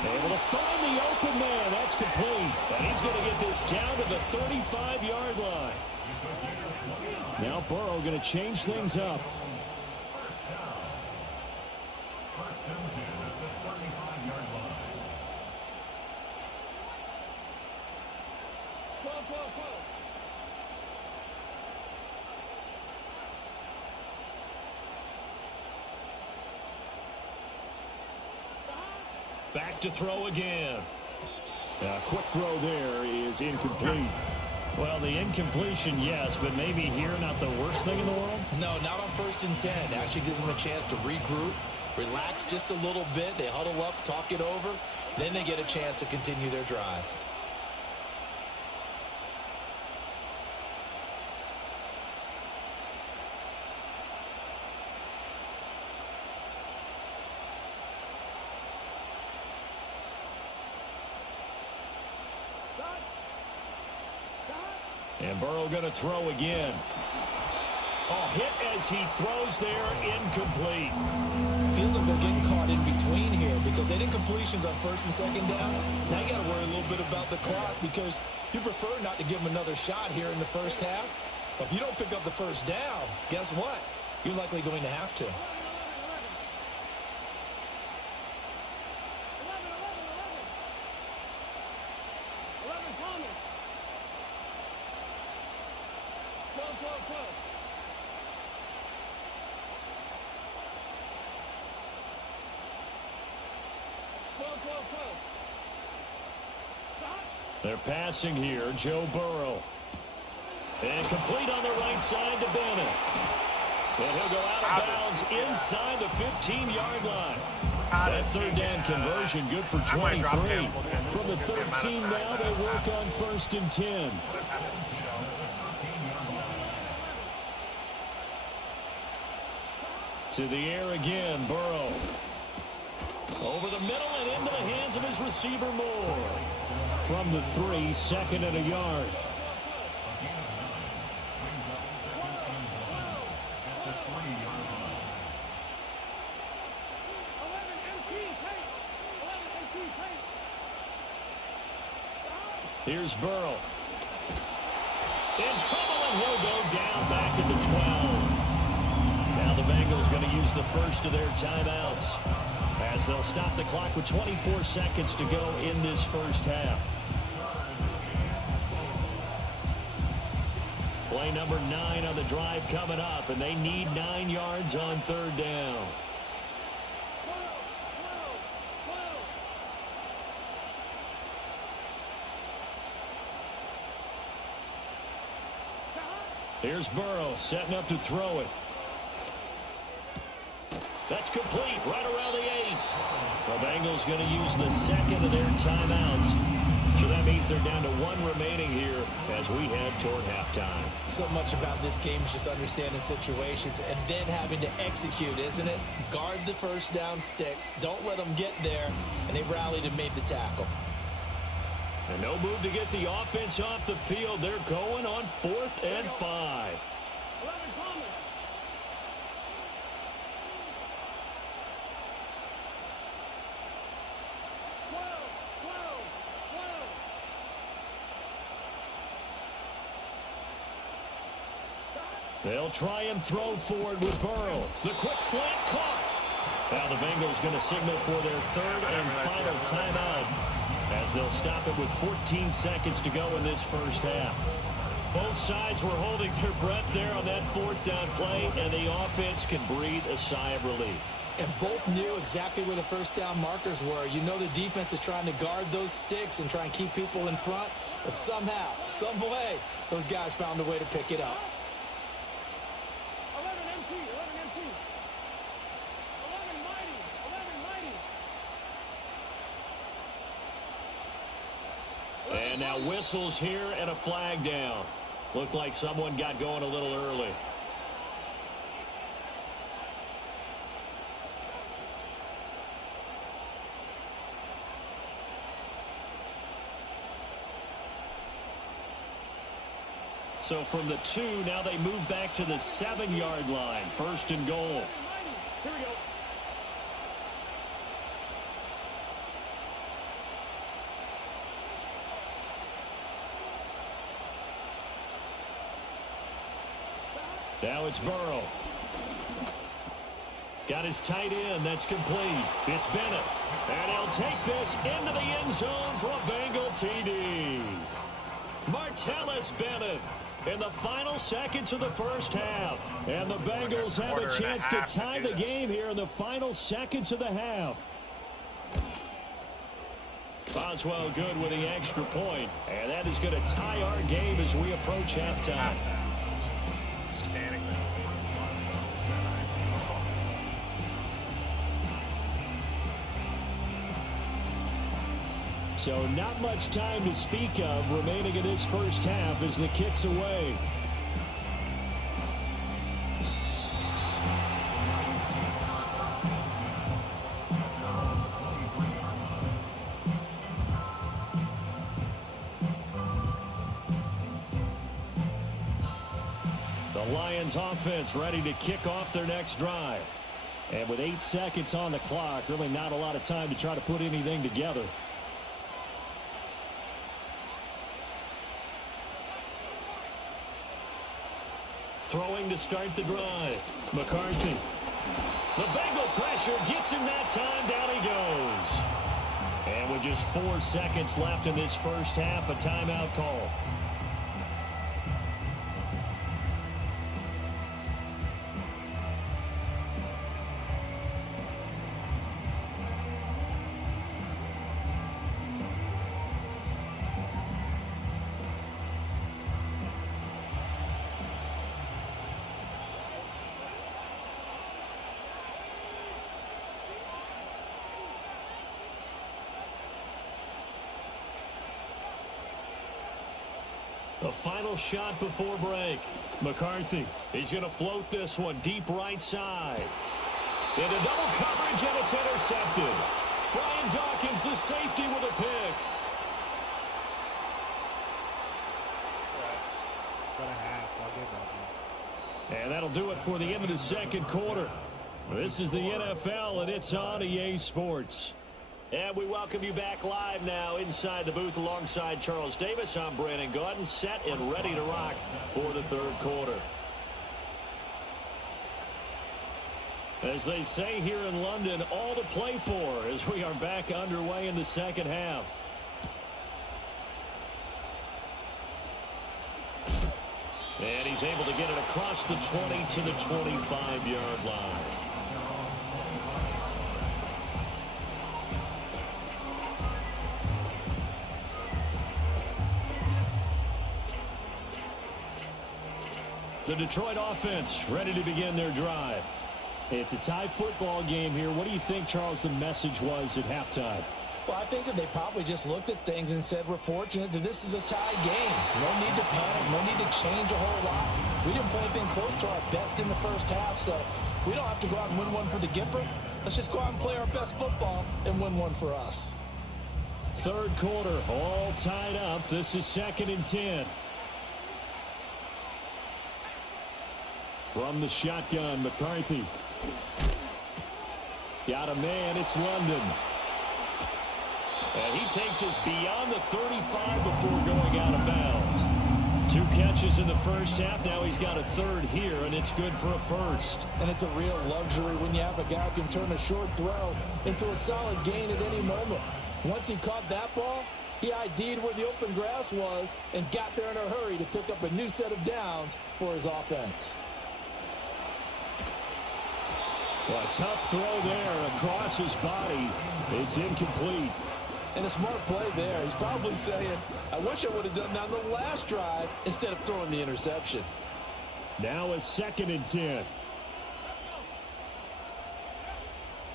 Able to find the open man. That's complete. And he's going to get this down to the 35-yard line. Now Burrow going to change things up. First and 10 at the 35-yard line. Back to throw again. A quick throw there is incomplete. Well, the incompletion, yes, but maybe here not the worst thing in the world? No, not on 1st and 10. Actually gives them a chance to regroup, relax just a little bit. They huddle up, talk it over. Then they get a chance to continue their drive. And Burrow going to throw again. Oh, hit as he throws there, incomplete. Feels like they're getting caught in between here because they did completions on 1st and 2nd down. Now you got to worry a little bit about the clock because you prefer not to give them another shot here in the first half. But if you don't pick up the first down, guess what? You're likely going to have to. They're passing here, Joe Burrow. And complete on the right side to Bennett. And he'll go out of bounds inside the 15-yard line. That third down conversion good for 23. From the 13 now, they work on 1st and 10. To the air again, Burrow. Over the middle and into the hands of his receiver Moore. From the 3, 2nd and a yard. Here's Burrow. In trouble, and he'll go down back at the 12. Now the Bengals going to use the first of their timeouts as they'll stop the clock with 24 seconds to go in this first half. Play number 9 on the drive coming up, and they need 9 yards on third down. Here's Burrow setting up to throw it. That's complete right around the 8. The Bengals going to use the second of their timeouts. So that means they're down to 1 remaining here as we head toward halftime. So much about this game is just understanding situations and then having to execute, isn't it? Guard the first down sticks. Don't let them get there. And they rallied and made the tackle. And no move to get the offense off the field. They're going on 4th and 5. They'll try and throw forward with Burrow. The quick slant caught. Now the Bengals going to signal for their 3rd and final timeout as they'll stop it with 14 seconds to go in this first half. Both sides were holding their breath there on that 4th down play, and the offense can breathe a sigh of relief. And both knew exactly where the first down markers were. You know the defense is trying to guard those sticks and try and keep people in front, but somehow, some way, those guys found a way to pick it up. And now whistles here and a flag down. Looked like someone got going a little early. So from the 2, now they move back to the 7-yard line. 1st and goal. Here we go. Now it's Burrow. Got his tight end. That's complete. It's Bennett. And he'll take this into the end zone for a Bengal TD. Martellus Bennett in the final seconds of the first half. And the Bengals have a chance to tie the game here in the final seconds of the half. Boswell good with the extra point. And that is going to tie our game as we approach halftime. Standing there So not much time to speak of remaining in this first half as the kick's away. The Lions offense ready to kick off their next drive. And with 8 seconds on the clock, really not a lot of time to try to put anything together. Throwing to start the drive. McCarthy. The Bengal pressure gets him that time. Down he goes. And with just 4 seconds left in this first half, a timeout call. The final shot before break. McCarthy. He's going to float this one deep right side. Into double coverage, and it's intercepted. Brian Dawkins, the safety, with a pick. And that'll do it for the end of the second quarter. This is the NFL, and it's on EA Sports. And we welcome you back live now inside the booth alongside Charles Davis. I'm Brandon Gaudin, set and ready to rock for the third quarter. As they say here in London, all to play for as we are back underway in the second half. And he's able to get it across the 20 to the 25-yard line. The Detroit offense ready to begin their drive. It's a tie football game here. What do you think, Charles, the message was at halftime? Well, I think that they probably just looked at things and said, we're fortunate that this is a tie game. No need to panic. No need to change a whole lot. We didn't play anything close to our best in the first half, so we don't have to go out and win one for the Gipper. Let's just go out and play our best football and win one for us. Third quarter, all tied up. This is 2nd and 10. From the shotgun, McCarthy. Got a man, it's London. And he takes us beyond the 35 before going out of bounds. 2 catches in the first half. Now he's got a third here, and it's good for a first. And it's a real luxury when you have a guy who can turn a short throw into a solid gain at any moment. Once he caught that ball, he ID'd where the open grass was and got there in a hurry to pick up a new set of downs for his offense. Well, a tough throw there across his body. It's incomplete. And a smart play there. He's probably saying, I wish I would have done that on the last drive instead of throwing the interception. Now a 2nd and 10.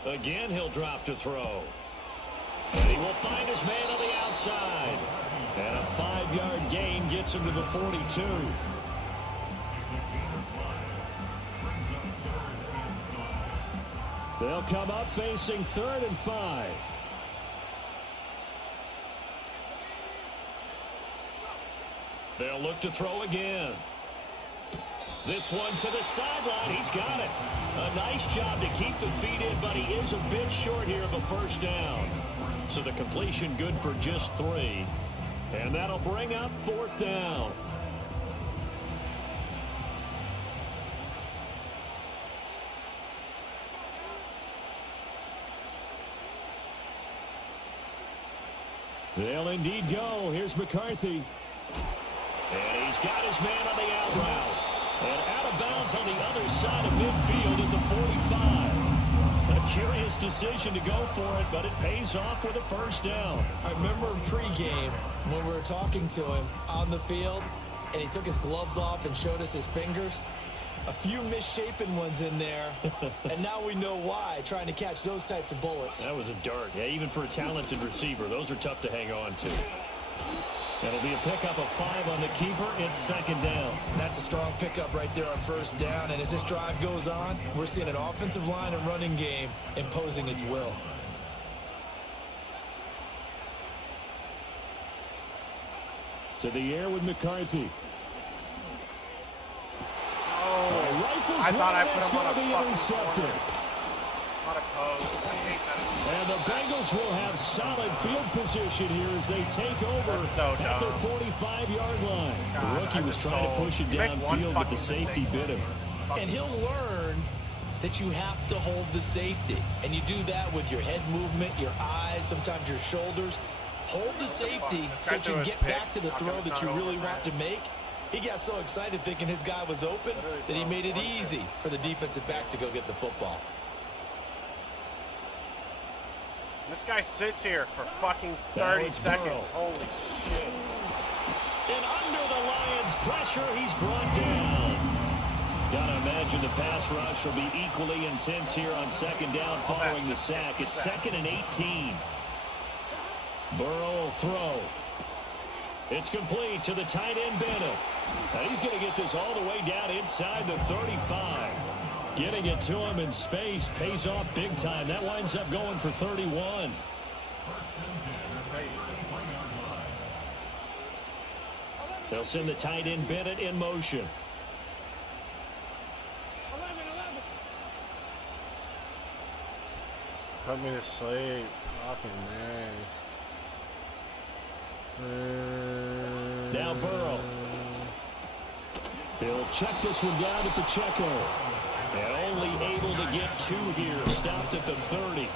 Again, he'll drop to throw. And he will find his man on the outside. And a 5-yard gain gets him to the 42. They'll come up facing 3rd and 5. They'll look to throw again. This one to the sideline. He's got it. A nice job to keep the feet in, but he is a bit short here of a first down. So the completion good for just 3. And that'll bring up 4th down. They'll indeed go. Here's McCarthy. And he's got his man on the out route. And out of bounds on the other side of midfield at the 45. A curious decision to go for it, but it pays off with a first down. I remember in pregame when we were talking to him on the field, and he took his gloves off and showed us his fingers. A few misshapen ones in there, and now we know why, trying to catch those types of bullets. That was a dart. Yeah, even for a talented receiver, those are tough to hang on to. It'll be a pickup of 5 on the keeper. It's 2nd down. That's a strong pickup right there on first down, and as this drive goes on, we're seeing an offensive line and running game imposing its will. To the air with McCarthy. Oh, I thought I put him on a fucking corner. Not a post. I hate that. And the Bengals will have solid field position here as they take over at their 45-yard line. The rookie was trying to push it downfield, but the safety bit him. And he'll learn that you have to hold the safety. And you do that with your head movement, your eyes, sometimes your shoulders. Hold the safety so that you can get back to the throw that you really want to make. He got so excited thinking his guy was open that he made it easy for the defensive back to go get the football. This guy sits here for fucking 30 seconds. Holy shit. And under the Lions' pressure, he's brought down. Gotta imagine the pass rush will be equally intense here on 2nd down following the sack. It's 2nd and 18. Burrow will throw. It's complete to the tight end, Bennett. Now he's going to get this all the way down inside the 35. Getting it to him in space pays off big time. That winds up going for 31. They'll send the tight end, Bennett, in motion. Put me to sleep. Fucking man. Now Burrow. He'll check this one down to Pacheco. And only able to get 2 here. Stopped at the 30.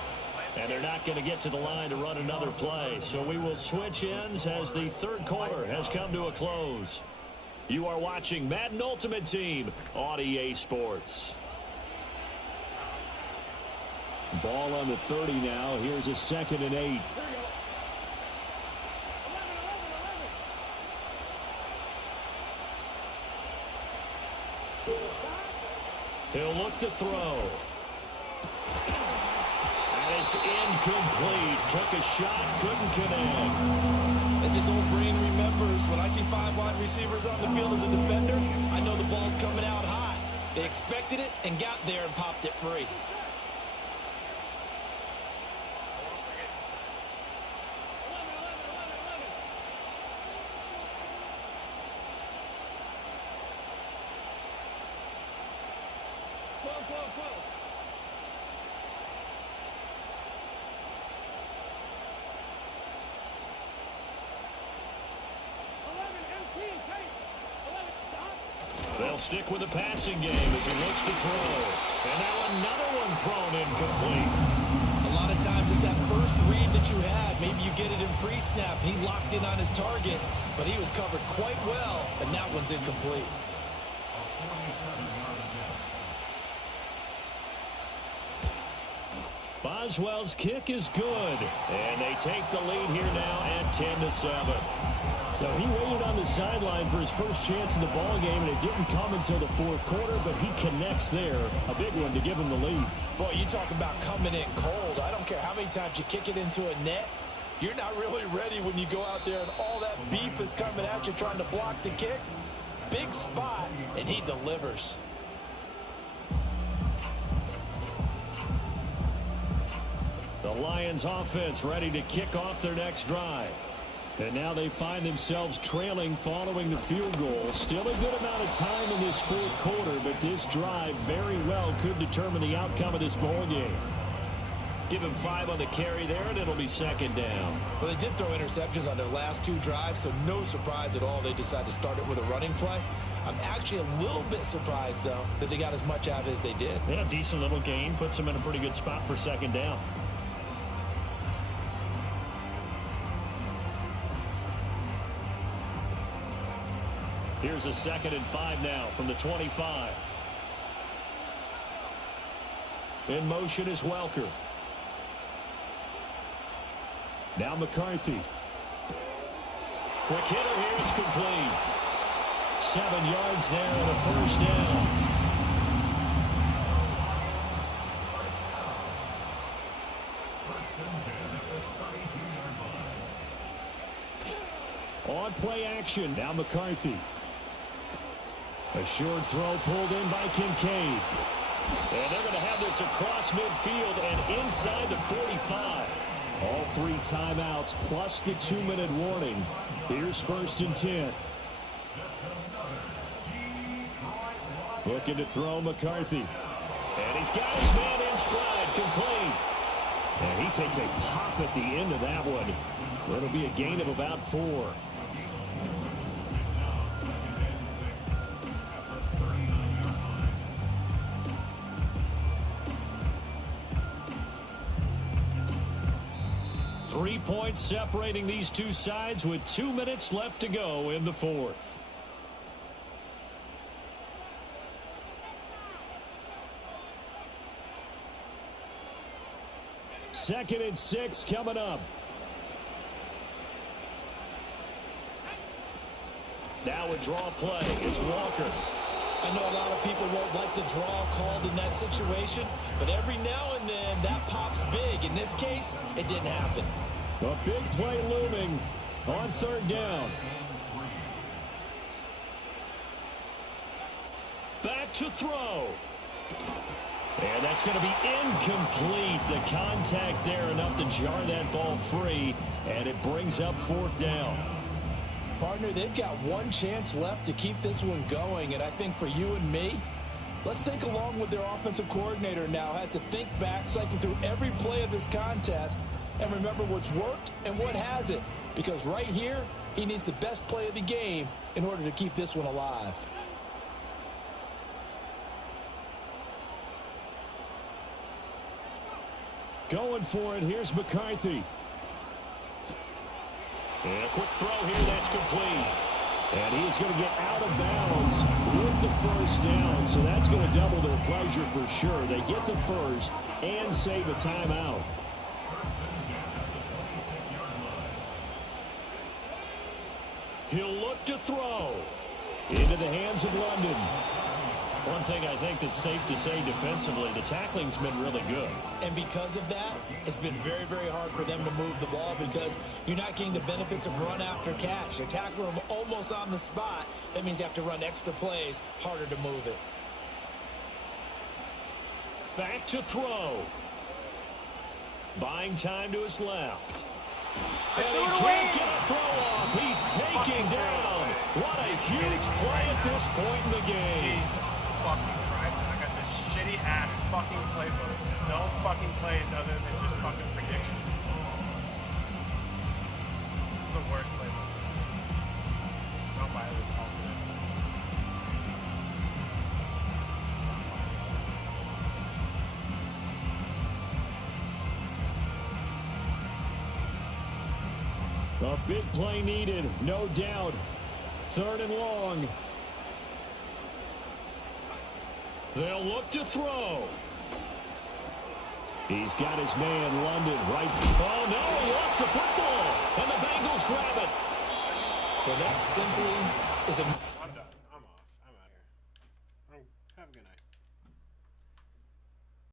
And they're not going to get to the line to run another play. So we will switch ends as the 3rd quarter has come to a close. You are watching Madden Ultimate Team on EA Sports. Ball on the 30 now. Here's a 2nd and 8. He'll look to throw. And it's incomplete. Took a shot, couldn't connect. As his old brain remembers, when I see 5 wide receivers on the field as a defender, I know the ball's coming out high. They expected it and got there and popped it free. They'll stick with the passing game as he looks to throw. And now another one thrown incomplete. A lot of times it's that first read that you had. Maybe you get it in pre-snap. He locked in on his target, but he was covered quite well, and that one's incomplete. Boswell's kick is good. And they take the lead here now at 10-7. So he waited on the sideline for his first chance in the ball game, and it didn't come until the fourth quarter, but he connects there. A big one to give him the lead. Boy, you talk about coming in cold. I don't care how many times you kick it into a net. You're not really ready when you go out there and all that beef is coming at you trying to block the kick. Big spot, and he delivers. The Lions offense ready to kick off their next drive. And now they find themselves trailing following the field goal. Still a good amount of time in this fourth quarter, but this drive very well could determine the outcome of this ball game. Give him 5 on the carry there, and it'll be second down. Well, they did throw interceptions on their last 2 drives, so no surprise at all they decided to start it with a running play. I'm actually a little bit surprised, though, that they got as much out of it as they did. Yeah, decent little gain. Puts them in a pretty good spot for second down. Here's a 2nd and 5 now from the 25. In motion is Welker. Now McCarthy. Quick hitter here. It's complete. 7 yards there and a first down. On play action. Now McCarthy. A short throw pulled in by Kincaid. And they're going to have this across midfield and inside the 45. All 3 timeouts plus the 2-minute warning. Here's 1st and 10. Looking to throw McCarthy. And he's got his man in stride, complete. And he takes a pop at the end of that one. It'll be a gain of about 4. Three points separating these two sides with 2 minutes left to go in the fourth. Second and 6 coming up. Now a draw play. It's Walker. I know a lot of people won't like the draw called in that situation, but every now and then that pops big. In this case, it didn't happen. A big play looming on 3rd down. Back to throw. And that's going to be incomplete. The contact there enough to jar that ball free, and it brings up 4th down. Partner, they've got one chance left to keep this one going, and I think for you and me, let's think along with their offensive coordinator now. Has to think back, cycle through every play of this contest, and remember what's worked and what hasn't. Because right here, he needs the best play of the game in order to keep this one alive. Going for it, here's McCarthy. And a quick throw here, that's complete. And he is going to get out of bounds with the 1st down. So that's going to double their pleasure for sure. They get the first and save a timeout. He'll look to throw into the hands of London. One thing I think that's safe to say defensively, the tackling's been really good. And because of that, it's been very, very hard for them to move the ball because you're not getting the benefits of run after catch. They're tackling them almost on the spot. That means you have to run extra plays, harder to move it. Back to throw. Buying time to his left. And he can't get a throw off. He's taken down. What a huge play at this point in the game. Jesus fucking Christ. I got this shitty ass fucking playbook. No fucking plays other than just fucking predictions. This is the worst playbook. Don't buy this alternate. A big play needed, no doubt. 3rd and long. They'll look to throw. He's got his man London right. Oh, no, he lost the football. And the Bengals grab it. Well, that simply is a... I'm done. I'm off. I'm out of here. Have a good night.